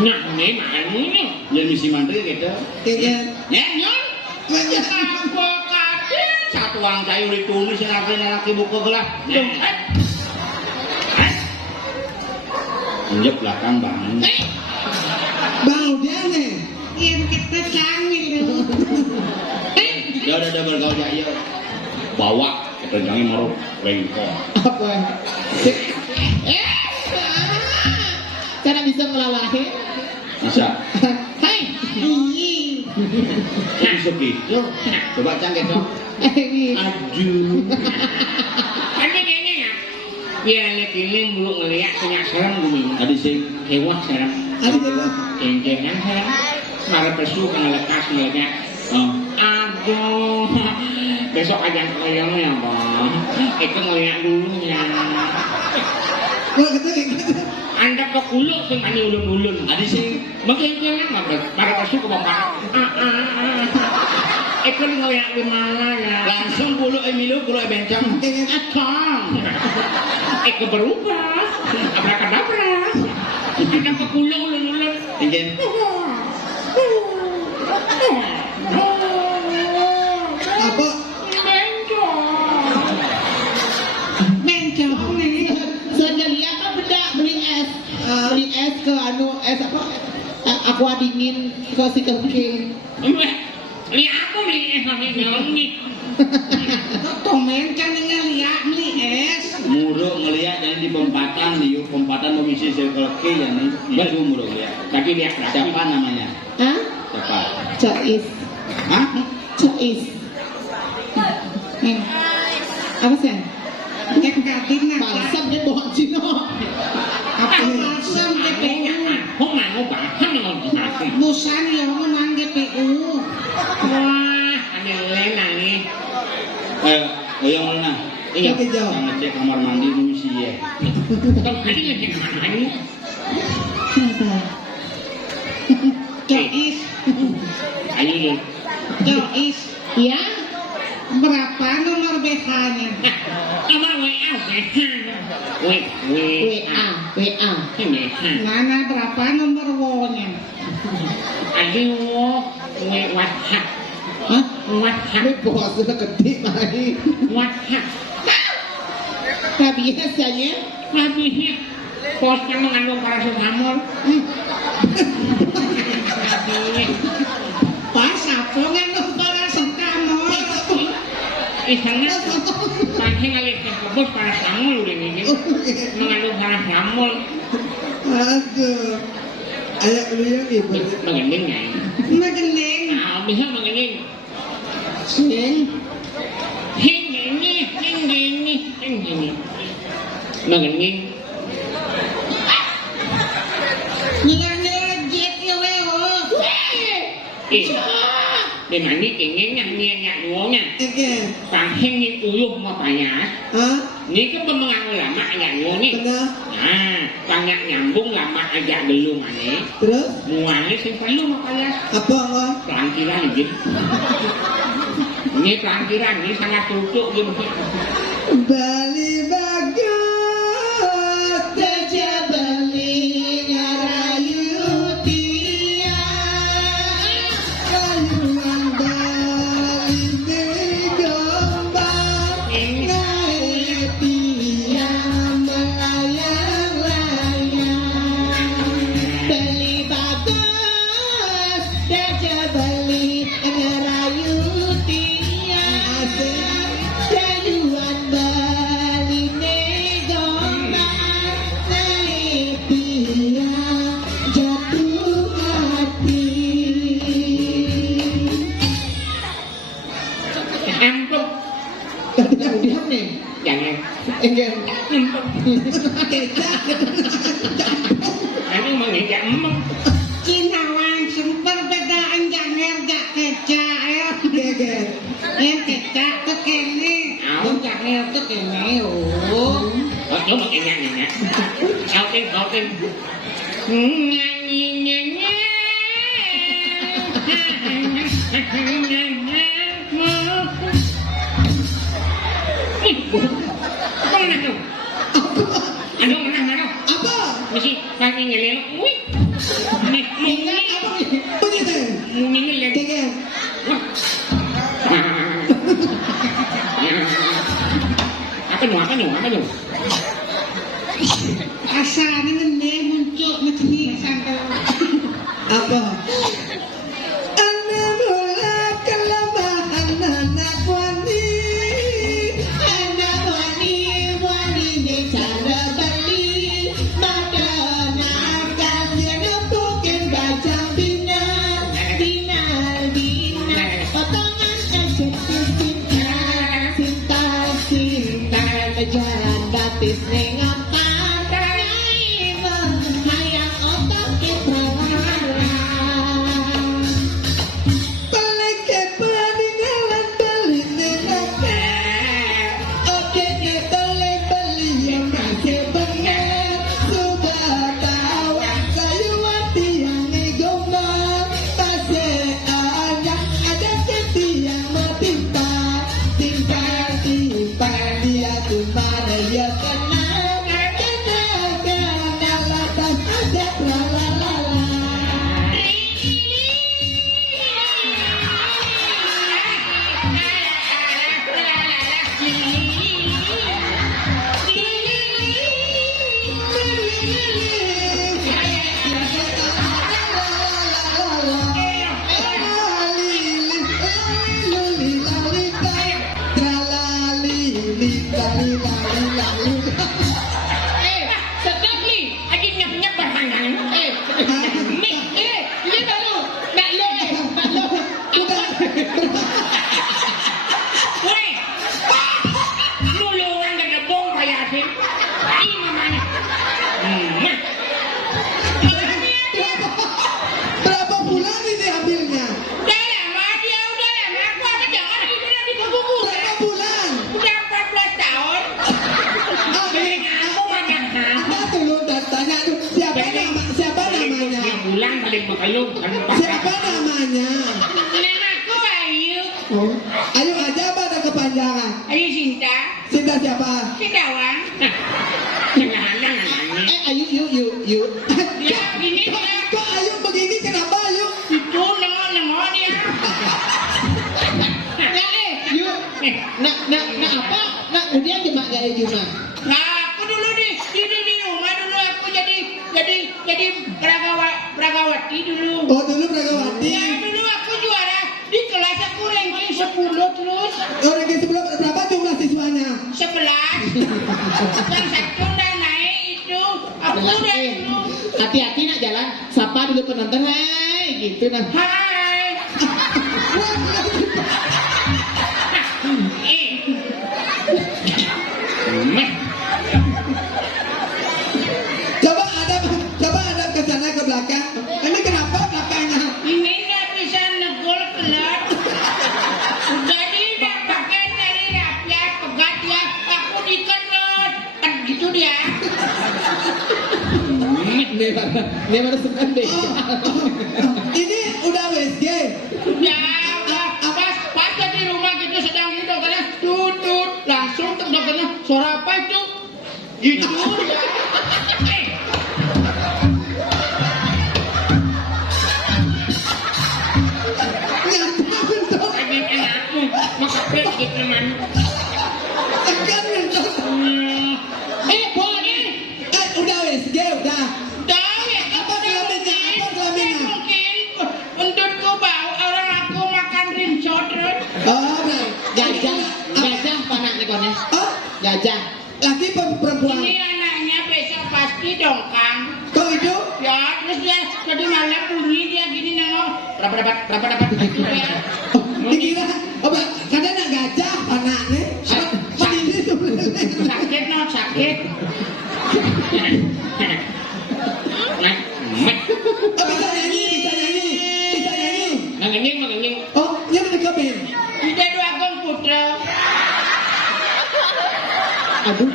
Nak ni manghi ni. Jadi misi mantri gitu. Kayaknya. Ya, nyon. Apa kate? Satu orang sayur ditulis laki buku gelas. Injek belakang bang. Bang Udang nih. Yang kita cangil tu. Dia udah bergaul jaya. Bawa ketenjangi maruk lengkong. Apa? Cara bisa melalahi? Bisa. Hai. Bisa gitu. Coba cangkeh dong. Aduh. Ada dia ni ya. Dia lagi ni bulu ngeliat punya serem bumi. Tadi sih. Hewan serem. Ada juga. Ceng-cengan serem. Mara pesu kena lekas ngeliatnya. Aduh. Besok aja kayaknya ya bang. Itu ngeliat dulunya. Wah, gitu. Anda kekuluk sing mani ulun-ulun. Tadi sih. Makin-makin mara pesu ke bawah. Itu ngeliat di mana ya. Langsung bulu emilu bulu bencang. Akang. Itu berubah. Abrakadabra. Anda kekuluk ulun-ulun. Ingin. Apa? Mencong nih. Sedelia kan benda beli es. Beli es ke es apa? Aqua dingin ke si kengking. Lihat aku beli es sampai nyelongi. Tuh mencong ngeliat beli es. Muruk ngeliat jadi di pempatan komisi Circle K ya nih. Itu muruk ngeliat. Tapi dia Siapa namanya? Hah? Siapa? Cais. Hah? Cais. Apa sih? yang katin nak. Balsam dia bohong Cino. Apa balsam GPU? Kok mau bahkan mau dikasih? Busan ya menang GPU. Wah, ada lena nih. Yang mana? Iya. Yang ngecek kamar mandi misi ya. Kalau tadi ngecek kamar mandi. Kenapa? Jois. Ayo deh. Jois. Ya? Berapa nomor BH-nya? Nomor WA, BH. WA. BH. Mana berapa nomor WO-nya? Aduh, WhatsApp. Hah? WhatsApp. Ini bos sudah gede lagi. WhatsApp. Nah biasanya Habisnya posnya mengandung paracetamol. Pas apa mengandung paracetamol? Isengnya pancing kali kebos paracetamol udah nih. Mengandung paracetamol. Aduh. Ayak lu yang ibu. Mengending ya. Mengending. Nah, bisa mengending. Sing. Ini. Mengending. Nyela-nyela jet ya wewo. Di mandi kengeng nyanyi duonya. Oke. Pancing uyuh mau payas. Hah? Niki pemengang lama agak ngoni. Tengah. Nah, banyak nyambung lama agak gelung ane. Terus Muane sing perlu makanya apa ngon? pelantiran gitu. Ini pelantiran ini sangat tutup gitu. Bali bagus Gajah Bali ngarayu tiang Rayuan Bali digombang Ngae tiang melayang-layang Bali bagus Gajah Bali ngarayu tiang Rayuan Bali negombang naik tiang jatuh hati. Empuk. Ketika udah nih, Jangan enggak. empuk. Kecak Ini menginjak emang. Cinawan sumber bedaan janger jak kecak ya. geger Yang kecak tuh kene. Yang janger tuh kene. Oh. Oh, coba nyanyi. Outing. Nyanyi. Kau menang tu? Aduh menang. apa? Mesti kami ngelelok. Wih. Ingat apa nih? Begitu. Ngelelok. Geger Apa nu? Asalnya ngene muncul macam ni sampai. apa? Anda mula kelemahan anak wani Anak wani ni cara beli maka nakal nutukin baca bina potongan asyik cinta jalan batis nengapan nyai menghayang otak kita Peleke peninggalan beli neneknya Oke kita beli yang masih benar Sudah kawan sayuan tiang negombang Pasir anak ada ketiang metimpa Timpa dia kemana ya kenal Kenal latas ada lalalala Sedap ni. Lagi nyap bertangan. Ini baru. Nak lo. Weh. Lu orang kena bong payah sih. Ini mamanya. Berapa bulan ini hamilnya? Udah lama dia, udah lama. Aku apa jangan ini udah dikuku. Berapa bulan? Udah 14 tahun. Beli aku mana? Apa dulu tanya dulu siapa namanya? 2 bulan paling makalung. Siapa namanya? Namaku Ayu. Oh, ayo aja apa ada kepanjangan? Ayu Sinta. Sinta siapa? Sidawang. Nah, jangan namanya. Ayo yuk Ya, ini dia. Kok Ayu begini kenapa Ayu? Itu nengok dia. yuk nak apa nak kemudian cuma gaya cuma Nah, aku dulu di rumah dulu aku jadi Pragawati dulu. Oh dulu Pragawati. Ya, dulu aku juara di kelas aku ranking 10 terus. Oh ranking sebelum berapa jumlah siswanya? 11. Yang satu udah naik itu. Aku udah dulu. hati-hati nak jalan sapa dulu penonton hai gitu nah Hai. Coba ada ke sana ke belakang. Ini kenapa belakangnya? Ini nggak bisa negol kelar. Jadi pakai dari rakyat pegat ya. Aku dikenal dia. Dia baru semen deh. Ini udah WSG. Ya, pas di rumah gitu sedang ini dokternya tutut langsung ke dokternya suara apa itu? Gitu. Tadi enakmu makapet gitu teman. Boleh. Udah WSG udah. Tahu ya Apa kelaminnya? Apa kelaminnya? Mungkin untutku bau orang aku makan rincot terus. Oh, nah. Gajah panak nih konya. Oh, Gajah. laki perempuan. Ini anaknya besok pasti dongkang. Kau itu? Ya, terus dia tadi malam bunyi dia gini nengok. Berapa dapat gitu ya. Dikira, kadang nak gajah anaknya. Ini tuh. Sakit no, sakit. Nah, Bisa nyanyi. Mengenying. Oh, yang ada kabin. tidak dua gong putra. Aduh.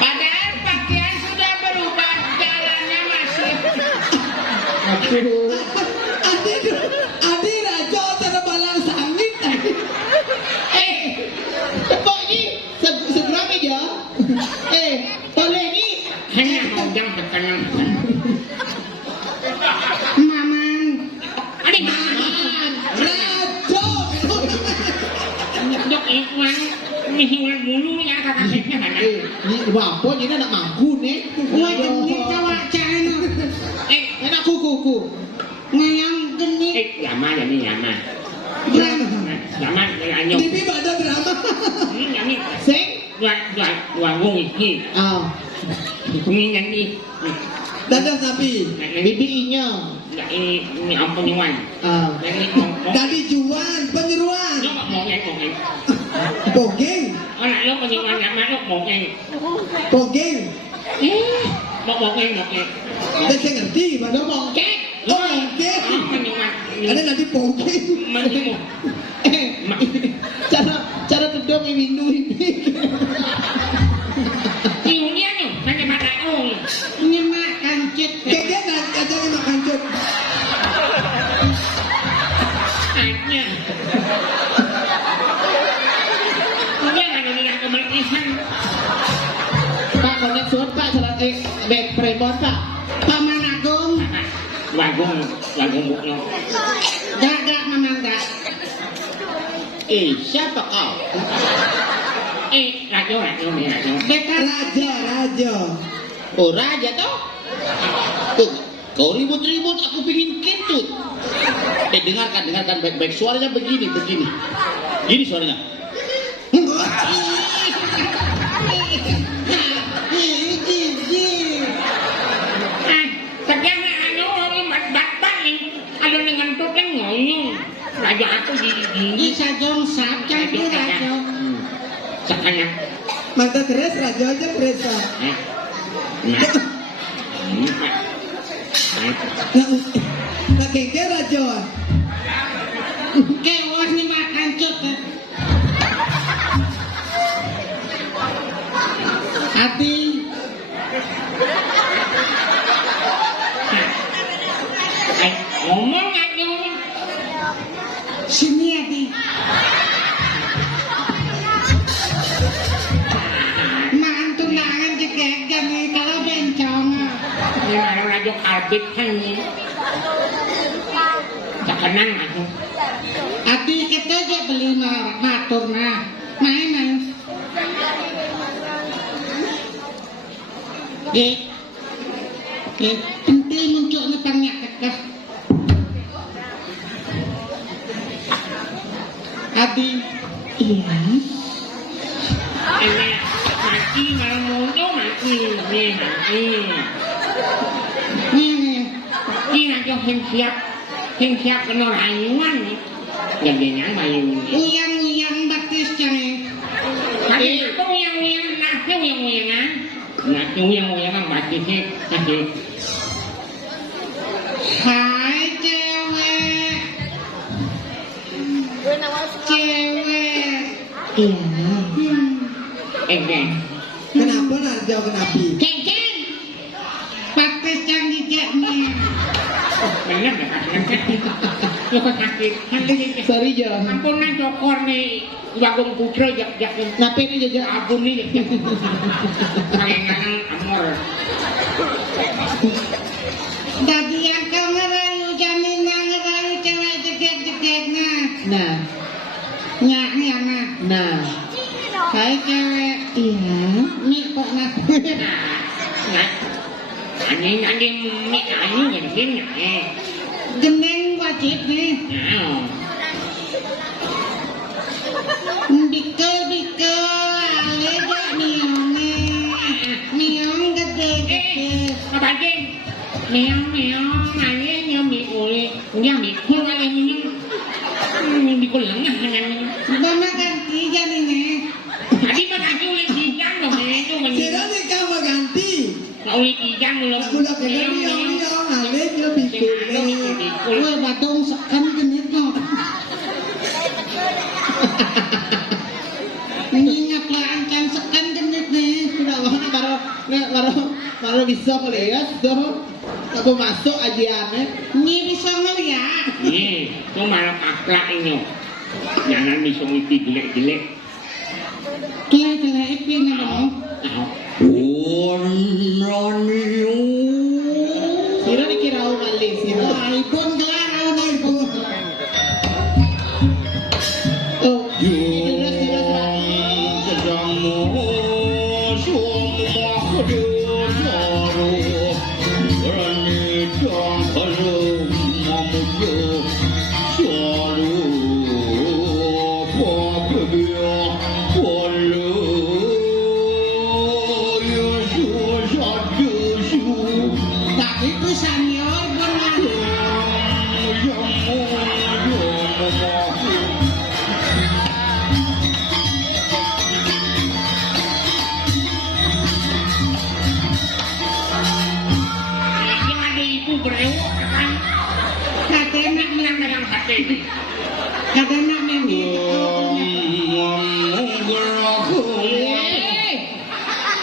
Padahal pakaian sudah berubah, jalannya masih. Aduh. Adi raja terbalang sangit. Kok ini segera ya? Boleh ini. Hanya modang tekanan. Maman. Adik man. Raja. Dok iwan mihul mulu ya kakak saya mana. Ini apa? Ini anak mampu nih. Wah, geni cawak cana. Enak kuku. Ngayang geni. Lama jadi lama. Drama. Lama anyo. Bibi pada drama. Ini Sing. dua wong iki. Ah. Ini nyanyi. Dadah sapi. Bibi inya. Ini apa nyuan. Ah. Ini mau Dadi juan penyeruan. nó một ngàn. Pogeng. Ở lại lúc bao nhiêu anh làm lúc 1.000. Pogeng. Một ngàn. Dia saya ngerti pada Udah mau Chết. Oh, pogeng. Bao nhiêu Ada anh. nanti pogeng. Mình một. cara tedong minum ini. Nhiều nhất rồi. Anh em bạn lại ôi. Ini makan cit. Kayaknya nak ajarin makan cut. Hanya. Dia nggak ada kematian. Pak konek suat Pak jalan bek premon Pak. Paman Agung. Lagung buknya. Gak Maman gak. Siapa kau? Rajo nih rajo. Beta Raja. Oh raja toh? Tuh, kau ribut-ribut aku pingin kentut. Dengarkan baik-baik suaranya begini. Gini suaranya. Ternyata bat ada dengan tukang ngomong. Rajo aku di bisa jongsap jadi rajo. Sakanya. Mata keres raja aja keres. Nah kayaknya raja. Kewas nih makan cut. Hati. Ngomong aja. Sini Adi. Mantu nangan jegegan nih kalau bencong. Ini ada rajo karbit kan nih. Cakenan aku. Adi kita aja beli matur nah. Main. Penting muncul nih penyakit dah. Adi. Iya. Ini mati malam muncul mati. Nih. Ini rajo yang siap kena rayuan nih. Gandenya bayu. Uyang batis cari. Tapi itu uyang nasi uyang-uyangan. Nasi uyang-uyangan batisnya kasih. Hai cewek. Iya. Geng. Kenapa Narjo kenapa? Ceng. Pakai canggih jaknya. Bener dah lu kok sakit. Sorry Jo. Ampun nang cokor nih. Bagong putra jak Kenapa ini Jojo? ampun nih jak. Kangen amor. Tadi yang kau ngerayu jamin yang ngerayu cewek jegek-jegeknya. Nah, Nyaknya anak. nah. Hai cewek. Iya. Nih kok nak. Nah. Anjing mie ayu gandeng ya. Geneng wajib nih. Nah. Bikel ale jak miongnya. Miong gede-gede. Apa anjing? Meong aye mie uli. Udah mie kul kali minum. Mie kul lengah dengan. Mama ganti jadinya. Tadi mah ganti uli kijang loh itu men. Kira nih kamu ganti. Uli kijang loh. Udah kena miong ale jo pikul. Gue batung sekan genit no. Minyak lah ancan sekan genit nih. Baru bisa melihat dong. Aku masuk ajiannya. Ini bisa ngeliat. Nih, itu malah akhlak ini. Jangan bisa ngiti jelek-jelek. Jelek-jelek ipin dong. Sira dikira malih sira. Wah, ipun gelar apa ipun? Oh, Tak itu senior benar. Yang ada ibu berewok kan. Kadenak Yang hati ini. kadenak memi.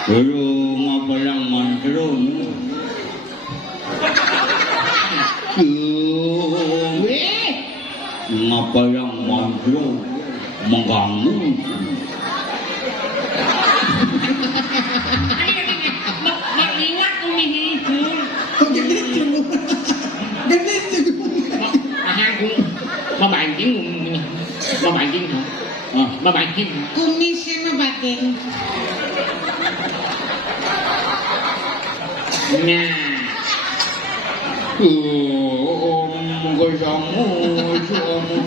Ngapa yang mantrun? Ngapa yang mantrun mengganggu? Mak ingat umi itu. kok genit juga. Genit juga. Aku mabanjing umi. Mabanjing hả? Mabanjing. Kumis sama batin. Nah.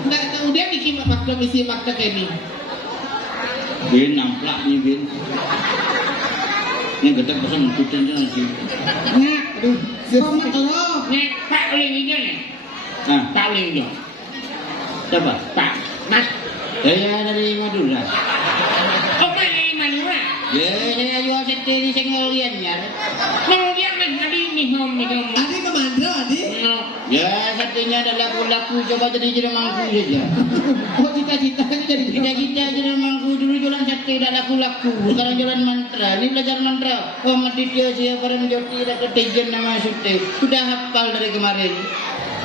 Nggak tahu dia bikin makna misi makna kini. Bin nampak ni bin. Yang kita pesan tutup nanti. Nah, koma lo. Nih, Pak Uling hijau nih. Nah, Pak Uling hijau. siapa? Pak, Mas. Saya dari Madura. Oh, Mas dari Madura. Ya, saya jual sate di Senggolian ya. Mau lihat nih tadi nih home. Adi ke Mandra, Adi? Ya, satenya ada laku-laku, coba jadi jeremangku saja. Oh, cita-citanya jadi Cita-cita jeremangku dulu jualan sate tidak laku-laku. Sekarang jualan mantra. Ini belajar mantra. Oh, Maditya saya pada menjoti ada ketejen nama sute. Sudah hafal dari kemarin.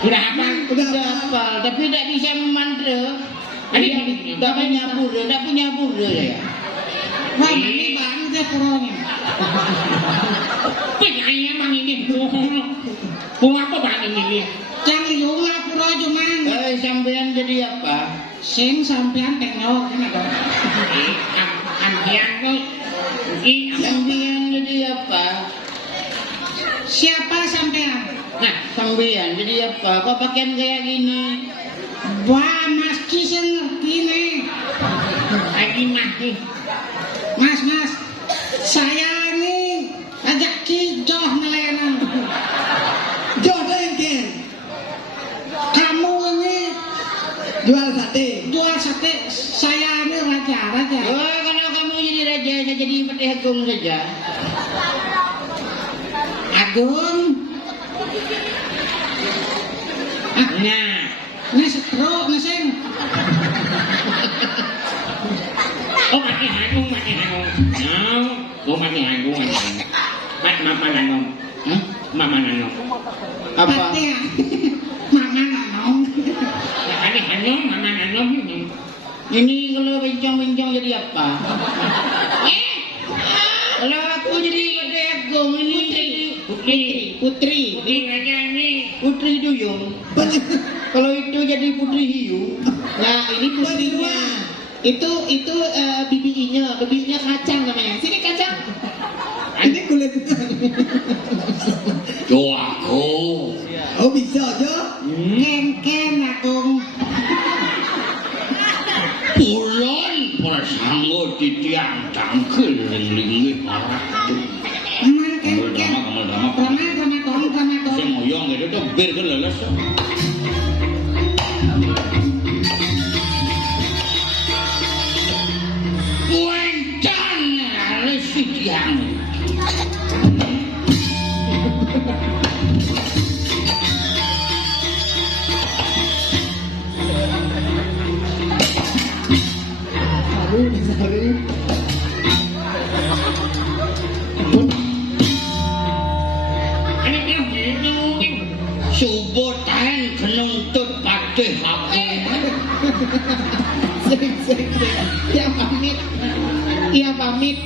Sudah apa? Sudah hafal, tapi tidak bisa memantra. Adi, Tak punya pura ya. Wah, ini bang dia puronya. Penyanyi emang ini. Bunga apa bang ini? Jangan yunga puro cuman. Sampean jadi apa? Sing sampean tengok kan ada. Ambian tuh. Sampean jadi apa? Siapa sampean? Nah, Sampean jadi apa? Kok pakaian kayak gini? Wah, Mas Ki sing ngerti nih. lagi mati. Mas, saya nih ajak Ki Joh melenan. Joh yang ken. Kamu ini Jual sate. jual sate, saya ini raja. Oh, kalau kamu jadi raja, saya jadi Patih Agung saja. Agung. Nah, Ini setruk nih sing. Oh mati hanung. Oh mati hanung. Mama nanong. Hah? Mama nanong. Apa? Pati ya. Mama nanong. Mati hanung, mama nanong. Ini kalau bincang-bincang jadi apa? Kalau aku jadi Gede Agung, ini jadi Putri Putri Duyung. Kalau itu jadi Putri Hiu. Nah ini putrinya. Itu bibinya kacang namanya. Sini kacang. Ini kulit. Yo aku. Oh bisa aja. Ken Agung. Bulan persanggo titiang cangkel ling-ling parah. Aman Ken. Kamal drama. Drama tong. Sing moyong itu tuh bir kan leles. Kuencan leles titiang. Subotan kenuntut patih aku. Sering. Iya pamit.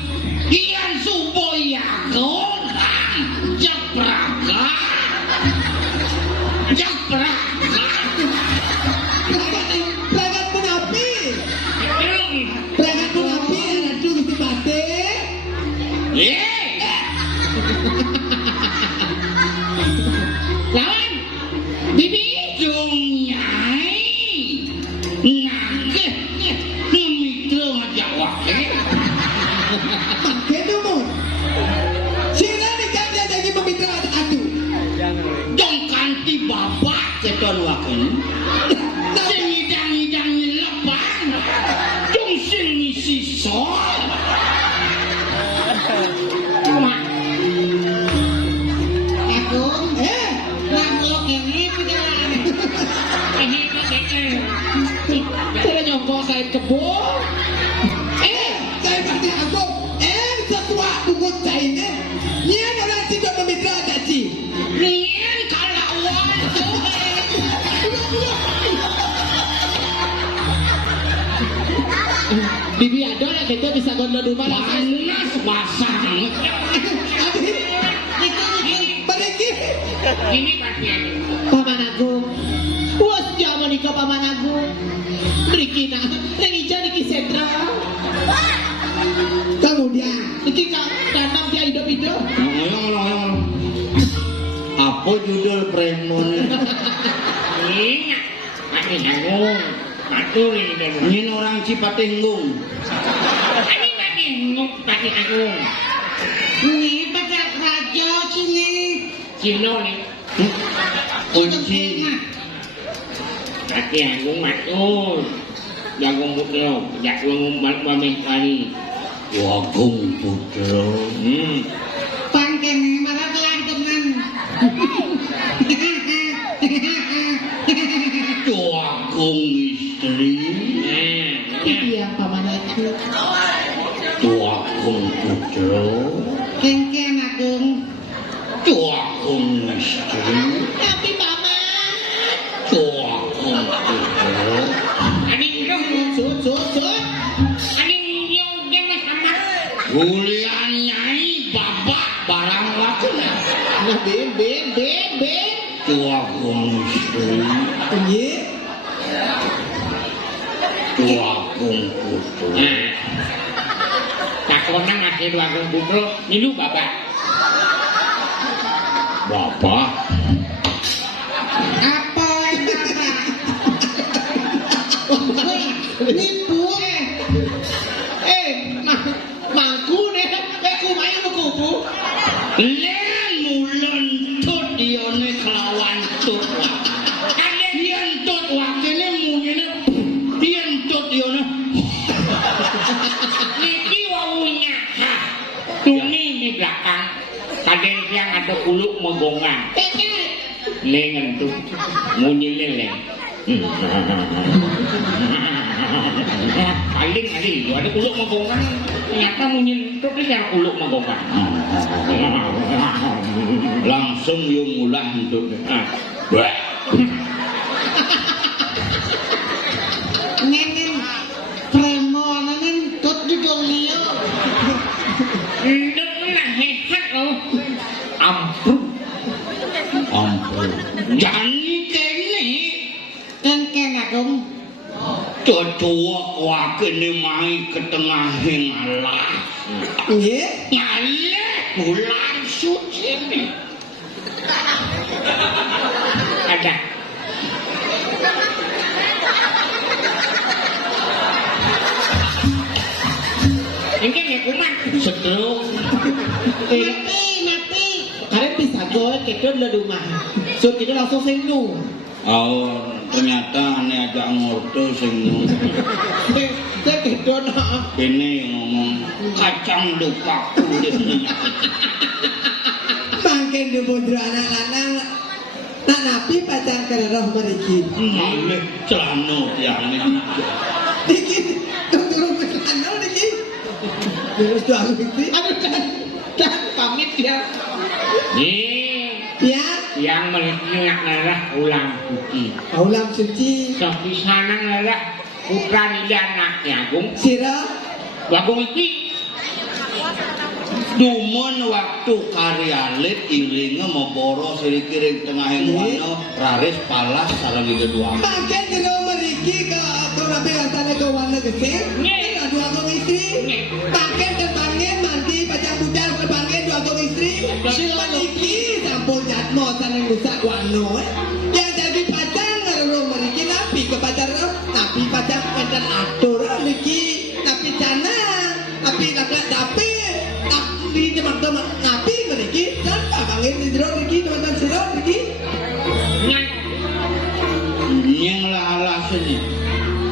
Kian subo ya gorang jepraka. Pelagat penapi. Aduh mesti pati. Lawan. Bibi. Dung nyai. Nangkeh. Mitra ngajawak. Makin umur. Sila ni kan dia jadi pemitra aku. Dong kanti bapak keton waken. Sing idang-idang lepan. Dong sing ngisi soal. Agung. Eh, Nang lo kene pikiran. Saya nyongkok kait kebo. saya pasti aku. Sesuatu buat saya ini. Dia orang tidak pemitra jadi. Nian kalawan. Bibi ada lah kita bisa gondol rumah langsung. Panas basah. Pergi. Ini pastinya. Paman Agung. Puas jaman nikah Paman Agung. Berikina, yang hijau niki sentra. Kemudian. Niki kak danang dia hidup-hidup. Ngomong. Apa judul premon? Ini mati hanung. Matur ini dulu. Nyin orang Cipatinggung. Ini mati hanung. Ini pacar raja sini. Cino nih. Kunci. Mati hanung matur. Jagung putro. Jagung mameh kali. Wagung Putra. Pangkene malah telah dengan. Wagung istri. Iya Paman Agung. Wagung Putra. Ken Agung. Wagung istri. Tapi Paman. Wagung Putra. Aning dong. Sud. Aning yang jangan sama. Kuliah nyai babak barang laku. Nah ben. Wagung istri. Pergi. Wagung Putra. Takona masih Jagung putro. Ini bapak. Bapak. Apa itu? Nipu Mangku nih, kumain lu kuku. Len mulen tut dione kelawan tut. Yen tut wakene mungine yen tut dione. Niki wawunya. Tuni di belakang. Kaden yang ada kuluk megongan. Lengan tuh. Munyi leleng. Paling ada kuluk magongkan. Ternyata munyin terus yang kuluk magongkan. Langsung yung ngulah untuk Nenen premo nenen tot juga liyo. Ndek lah hehat loh. Ampun. Jangan kene Ken Agung. Cocok wah kene mai ke tengah ngalah. Nggih. Ngalah bulan suci nih. Ada. Ini ya kuman. Setruk. Mati. Karen bisa goe kedon le rumah. So kita langsung sendu. Oh, ternyata ane aja ngorto sing Saya kedon kene ngomong kacang lupa kulit. Mangken dibundro anak lanang. Nak napi pacang keroh meriki. Malih celana tiane iki. Dikit turun ke sana dikit. Terus doang itu. Aduh dan pamit ya. Nih, Ya, yang mengingat adalah ulang suci. ulam suci. Tapi sana adalah putra nida anaknya Agung. Sira Agung iki Dumun waktu karyalit iringe moboro sirikiring tengahing wano raris palas sareng kedua. mangken kero meriki ke napi rasane ke wana gesir. Nggih. Dua gong istri. Nggih. Mangken kebangen mandi pacang budal kebangen dua gong istri. Sila niki sampun jatmo saneng rusak wano. Yang jadi pacang karo meriki napi ke pacar napi pacang enten atur niki napi cana napi lakak tapi di teman-teman napi meriki dan kabangin di jero niki teman-teman sira niki. Yang lah alasannya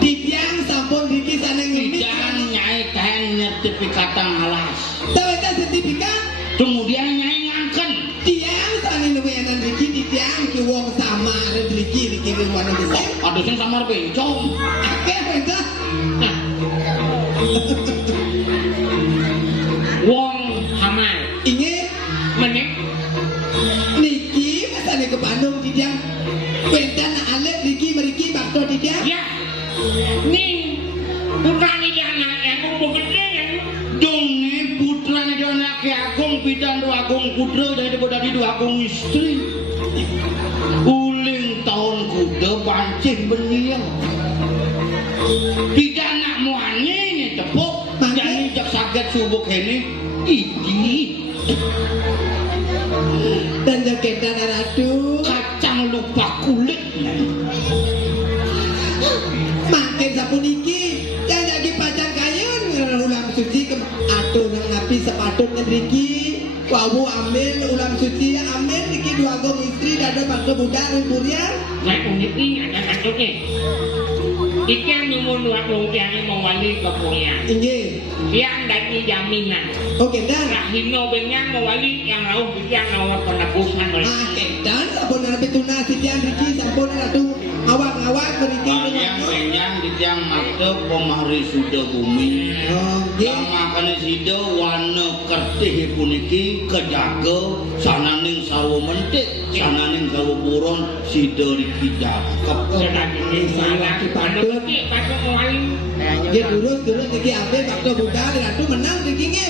Dibiang sampun niki saneng ngemik. tidak nyai kain sertifikatan alas. Taweta sertifikat Kemudian nyai ngangken. tiang saneng newenan niki dibiang ki wong sama ada niki wana geseh. Aduh sing samar bencong. Akeh entah. wong hamal Inge meneh niki masane ke Bandung dibiang. Pentan alep niki meriki bakto dibiang. ya nih putra nida anaknya Agung gede ya. Donge putra nih anak Agung pidan dua Agung putra dari dua Agung istri. Uling tahun kuda pancing beniang. Tidak anak muane nih tepuk. Jadi jak sakit subuh ini. Idi Dan jogetan ratu. kacang lupa kulit. Makin sapun iki yang jadi pacang kayun ulam suci ke atur nang napi sepatut ngeriki. Wawu ambil ulam suci ambil niki dua gong istri dada bakto budak riburian. Nah unik ini ada kandungnya. Iki yang nyumun dua yang mewali kepunyaan. Inge. Yang dari jaminan. Oke dan. Rahino benyang mewali yang rauh yang rawat penebusan oleh. Dan sampun nabi tuna sitian riki sampun ratu awak-awak beriki Yang benyang di tiang mata pemahri sudah bumi. Oh, Yang makan sida warna kertih puniki kejaga sananing sawo mentik sananing sawo buron sida riki jakep. Sedang ini salah pada bagi pada mewali. Dia durus niki ambil bakto budak ratu menang riki nge.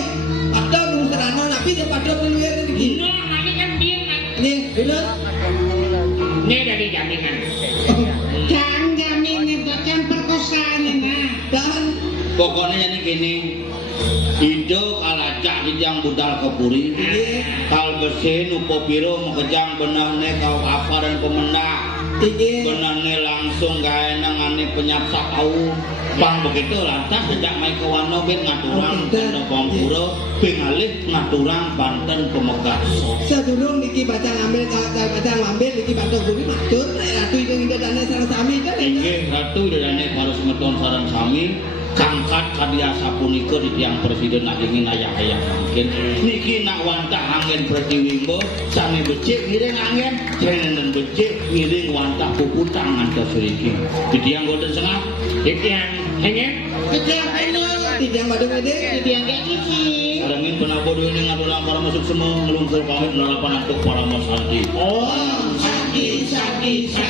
Bakto durus serano napi dia bakto keluar riki. No, ini kan dia kan. Nih, durus. Ini dari jaminan. Jangan jamin itu kan perkosaan nah. Dan Pokoknya ini gini. Hidup alacak di tiang budal kepuri. Kal besin upo piro mengejang benahne kau apa dan pemendak. Inge. Benahne langsung gaya nangani penyapsak au. Bang begitu lantas sejak mai ke wano bin ngaturang kena pampura pingalih ngaturang Banten pemegas. Sadurung niki bacang ambil bacang ambil niki bakto bumi matur ratu itu hingga dana sareng sami kan. Inggih ratu dadane harus ngeton sareng sami kangkat kadiasa punika di tiang presiden ingin ayah-ayah mungkin niki nak wantah angin pratiwimbo sami becik ngiring angin jenen becik ngiring wantah puputang ngantos riki di tiang boten sengap Di tiang hengen. Ketiang anu. Tidak madu ngede. Ketiang kayak kici. sarengin penabodo ini ngadulang para masuk semua ngelungkur pamit nalapan antuk para mas hati Oh, sakit.